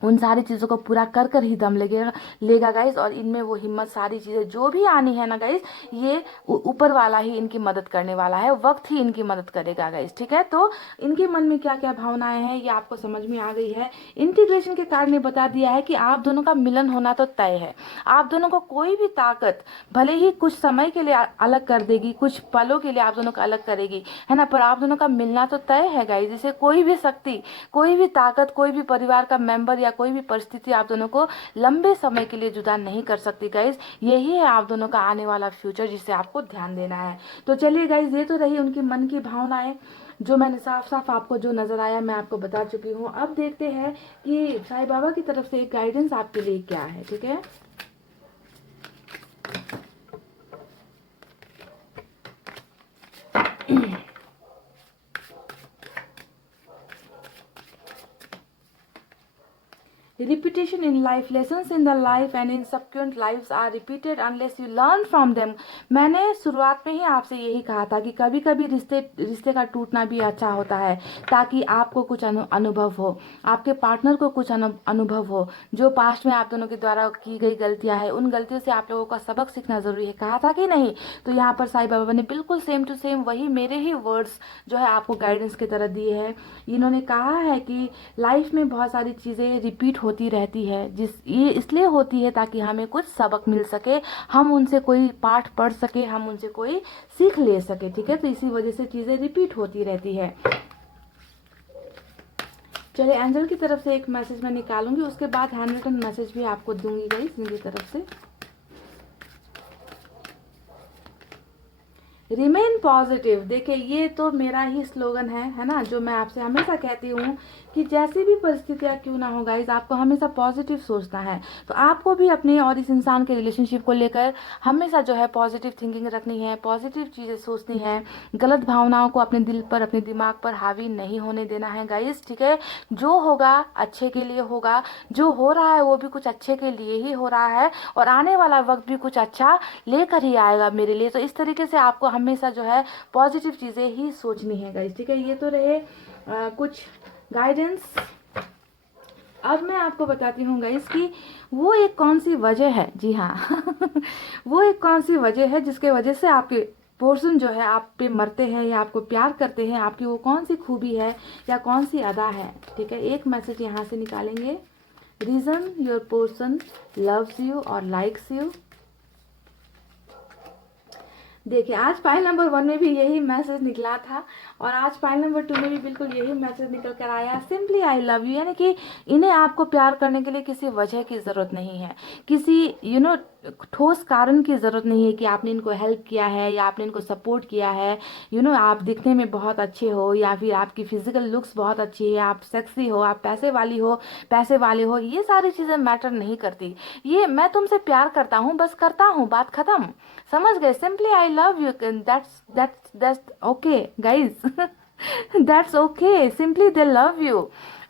उन सारी चीज़ों को पूरा कर कर ही दम लेगा गाइस। और इनमें वो हिम्मत, सारी चीज़ें जो भी आनी है ना गाइस, ये ऊपर वाला ही इनकी मदद करने वाला है, वक्त ही इनकी मदद करेगा गाइस, ठीक है। तो इनके मन में क्या क्या भावनाएं हैं ये आपको समझ में आ गई है। इंटीग्रेशन के कार्ड ने बता दिया है कि आप दोनों का मिलन होना तो तय है। आप दोनों को कोई भी ताकत भले ही कुछ समय के लिए अलग कर देगी, कुछ पलों के लिए आप दोनों को अलग करेगी, है ना, पर आप दोनों का मिलना तो तय है गाइस। इसे कोई भी शक्ति, कोई भी ताकत, कोई भी परिवार का मेंबर या कोई भी परिस्थिति आप दोनों को लंबे समय के लिए जुदा नहीं कर सकती गाइज। यही है आप दोनों का आने वाला फ्यूचर जिसे आपको ध्यान देना है। तो चलिए गाइज, ये तो रही उनकी मन की भावनाएं, जो मैंने साफ साफ आपको जो नजर आया मैं आपको बता चुकी हूँ। अब देखते हैं कि साईं बाबा की तरफ से एक गाइडेंस आपके लिए क्या है, ठीक है। Repetition in life, lessons in the life and in subsequent lives are repeated unless you learn from them। मैंने शुरुआत में ही आपसे यही कहा था कि कभी कभी रिश्ते का टूटना भी अच्छा होता है, ताकि आपको कुछ अनुभव हो, आपके पार्टनर को कुछ अनुभव हो। जो पास्ट में आप दोनों के द्वारा की गई गलतियां हैं, उन गलतियों से आप लोगों का सबक सीखना जरूरी है, कहा था कि नहीं। तो यहाँ पर साईं बाबा ने बिल्कुल सेम टू सेम वही मेरे ही वर्ड्स जो है आपको गाइडेंस की तरह दिए हैं। इन्होंने कहा है कि लाइफ में बहुत सारी चीज़ें रिपीट होती रहती है, ये इसलिए होती है ताकि हमें कुछ सबक मिल सके, हम उनसे कोई पाठ पढ़ सके, हम उनसे कोई सीख ले सके, ठीक है। तो इसी वजह से चीज़ें रिपीट होती रहती है। चलिए, एंजल की तरफ से एक मैसेज मैं निकालूंगी, उसके बाद हैंड रिटन मैसेज भी आपको दूंगी गाइस मेरी तरफ से। रिमेन पॉजिटिव, देखिए ये तो मेरा ही स्लोगन है ना, जो मैं आपसे हमेशा कहती हूँ कि जैसी भी परिस्थितियाँ क्यों ना हो गाइज, आपको हमेशा पॉजिटिव सोचना है। तो आपको भी अपने और इस इंसान के रिलेशनशिप को लेकर हमेशा जो है पॉजिटिव थिंकिंग रखनी है, पॉजिटिव चीज़ें सोचनी है, गलत भावनाओं को अपने दिल पर, अपने दिमाग पर हावी नहीं होने देना है गाइज, ठीक है। जो होगा अच्छे के लिए होगा, जो हो रहा है वो भी कुछ अच्छे के लिए ही हो रहा है, और आने वाला वक्त भी कुछ अच्छा लेकर ही आएगा मेरे लिए। तो इस तरीके से आपको हमेशा जो है पॉजिटिव चीज़ें ही सोचनी है गाइज, ठीक है। ये तो रहे कुछ गाइडेंस। अब मैं आपको बताती हूँ गाइस कि वो एक कौन सी वजह है, जी हाँ वो एक कौन सी वजह है जिसके वजह से आपके पर्सन जो है आप पे मरते हैं या आपको प्यार करते हैं, आपकी वो कौन सी खूबी है या कौन सी अदा है, ठीक है। एक मैसेज यहाँ से निकालेंगे, reason your person loves you और लाइक्स यू। देखिए, आज फाइल नंबर 1 में भी यही मैसेज निकला था, और आज फाइल नंबर 2 में भी बिल्कुल यही मैसेज निकल कर आया, सिंपली आई लव यू। यानी कि इन्हें आपको प्यार करने के लिए किसी वजह की ज़रूरत नहीं है, किसी ठोस कारण की ज़रूरत नहीं है कि आपने इनको हेल्प किया है या आपने इनको सपोर्ट किया है। आप दिखने में बहुत अच्छे हो, या फिर आपकी फिजिकल लुक्स बहुत अच्छी है, आप सेक्सी हो, आप पैसे वाले हो, ये सारी चीज़ें मैटर नहीं करती। ये मैं तुमसे प्यार करता हूँ, बस करता हूँ, बात खत्म, समझ गए। Simply I love you, that's okay guys that's okay, simply they love you,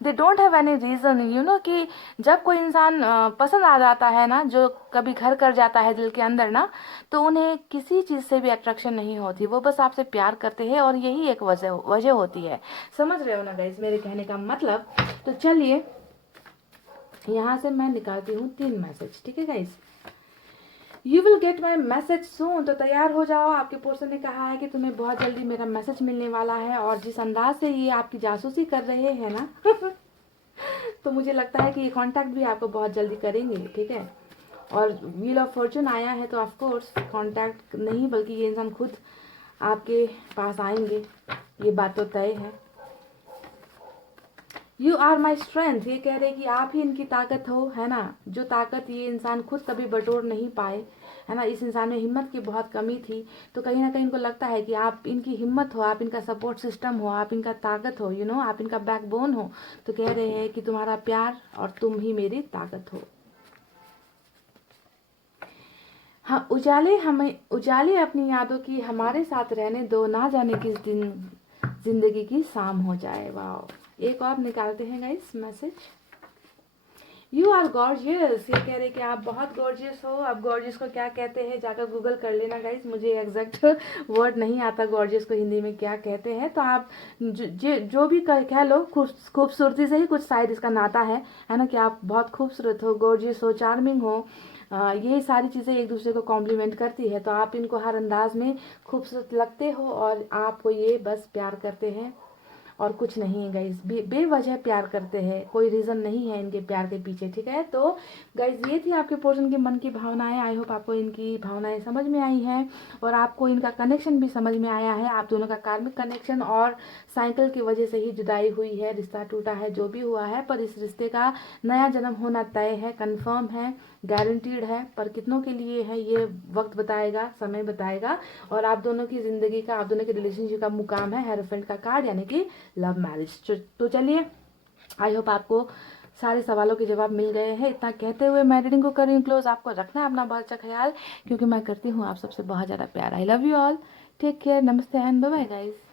they don't have any reason, कि जब कोई इंसान पसंद आ जाता है ना, जो कभी घर कर जाता है दिल के अंदर ना, तो उन्हें किसी चीज़ से भी अट्रैक्शन नहीं होती, वो बस आपसे प्यार करते हैं, और यही एक वजह होती है। समझ रहे हो ना गाइस मेरे कहने का मतलब। तो चलिए, यहाँ से मैं निकालती हूँ 3 मैसेज, ठीक है guys. You will get my message soon, तो तैयार हो जाओ। आपके पर्सन ने कहा है कि तुम्हें बहुत जल्दी मेरा मैसेज मिलने वाला है, और जिस अंदाज से ये आपकी जासूसी कर रहे हैं ना तो मुझे लगता है कि ये कांटेक्ट भी आपको बहुत जल्दी करेंगे, ठीक है। और व्हील ऑफ फॉर्चून आया है तो ऑफ कोर्स कांटेक्ट नहीं बल्कि ये इंसान खुद आपके पास आएंगे, ये बात तो तय है। यू आर माई स्ट्रेंथ, ये कह रहे कि आप ही इनकी ताकत हो, है ना, जो ताकत ये इंसान खुद कभी बटोर नहीं पाए, है ना। इस इंसान में हिम्मत की बहुत कमी थी, तो कहीं ना कहीं इनको लगता है कि आप इनकी हिम्मत हो, आप इनका सपोर्ट सिस्टम हो, आप इनका ताकत हो, यू नो, आप इनका बैकबोन हो। तो कह रहे हैं कि तुम्हारा प्यार और तुम ही मेरी ताकत हो। हाँ, उजाले अपनी यादों की हमारे साथ रहने दो, ना जाने किस दिन जिंदगी की शाम हो जाए। वाह, एक और निकालते हैं guys message. You are gorgeous, ये कह रहे कि आप बहुत गॉर्जियस हो। अब गॉर्जियस को क्या कहते हैं जाकर गूगल कर लेना गाइस, मुझे एग्जैक्ट वर्ड नहीं आता गॉर्जियस को हिंदी में क्या कहते हैं। तो आप जो भी कह लो, खूबसूरती से ही कुछ शायद इसका नाता है ना, कि आप बहुत खूबसूरत हो, गॉर्जियस हो, चार्मिंग हो। ये सारी चीज़ें एक दूसरे को कॉम्प्लीमेंट करती है, तो आप इनको हर अंदाज में खूबसूरत लगते हो और आपको ये बस प्यार करते हैं और कुछ नहीं है गाइज। बेवजह प्यार करते हैं, कोई रीज़न नहीं है इनके प्यार के पीछे, ठीक है। तो गाइज ये थी आपके पर्सन के मन की भावनाएं। आई होप आपको इनकी भावनाएं समझ में आई हैं और आपको इनका कनेक्शन भी समझ में आया है। आप दोनों का कार्मिक कनेक्शन और साइकिल की वजह से ही जुदाई हुई है, रिश्ता टूटा है, जो भी हुआ है, पर इस रिश्ते का नया जन्म होना तय है, कन्फर्म है, गारंटीड है। पर कितनों के लिए है ये वक्त बताएगा, समय बताएगा। और आप दोनों की जिंदगी का, आप दोनों के रिलेशनशिप का मुकाम है हेरोफेंट का कार्ड, यानी कि लव मैरिज। तो चलिए, आई होप आपको सारे सवालों के जवाब मिल गए हैं। इतना कहते हुए मैं रीडिंग को कर रही हूँ क्लोज। आपको रखना है अपना बहुत अच्छा ख्याल, क्योंकि मैं करती हूँ आप सबसे बहुत ज़्यादा प्यार। I love you all, take care, नमस्ते एंड बाय बाय गाइस।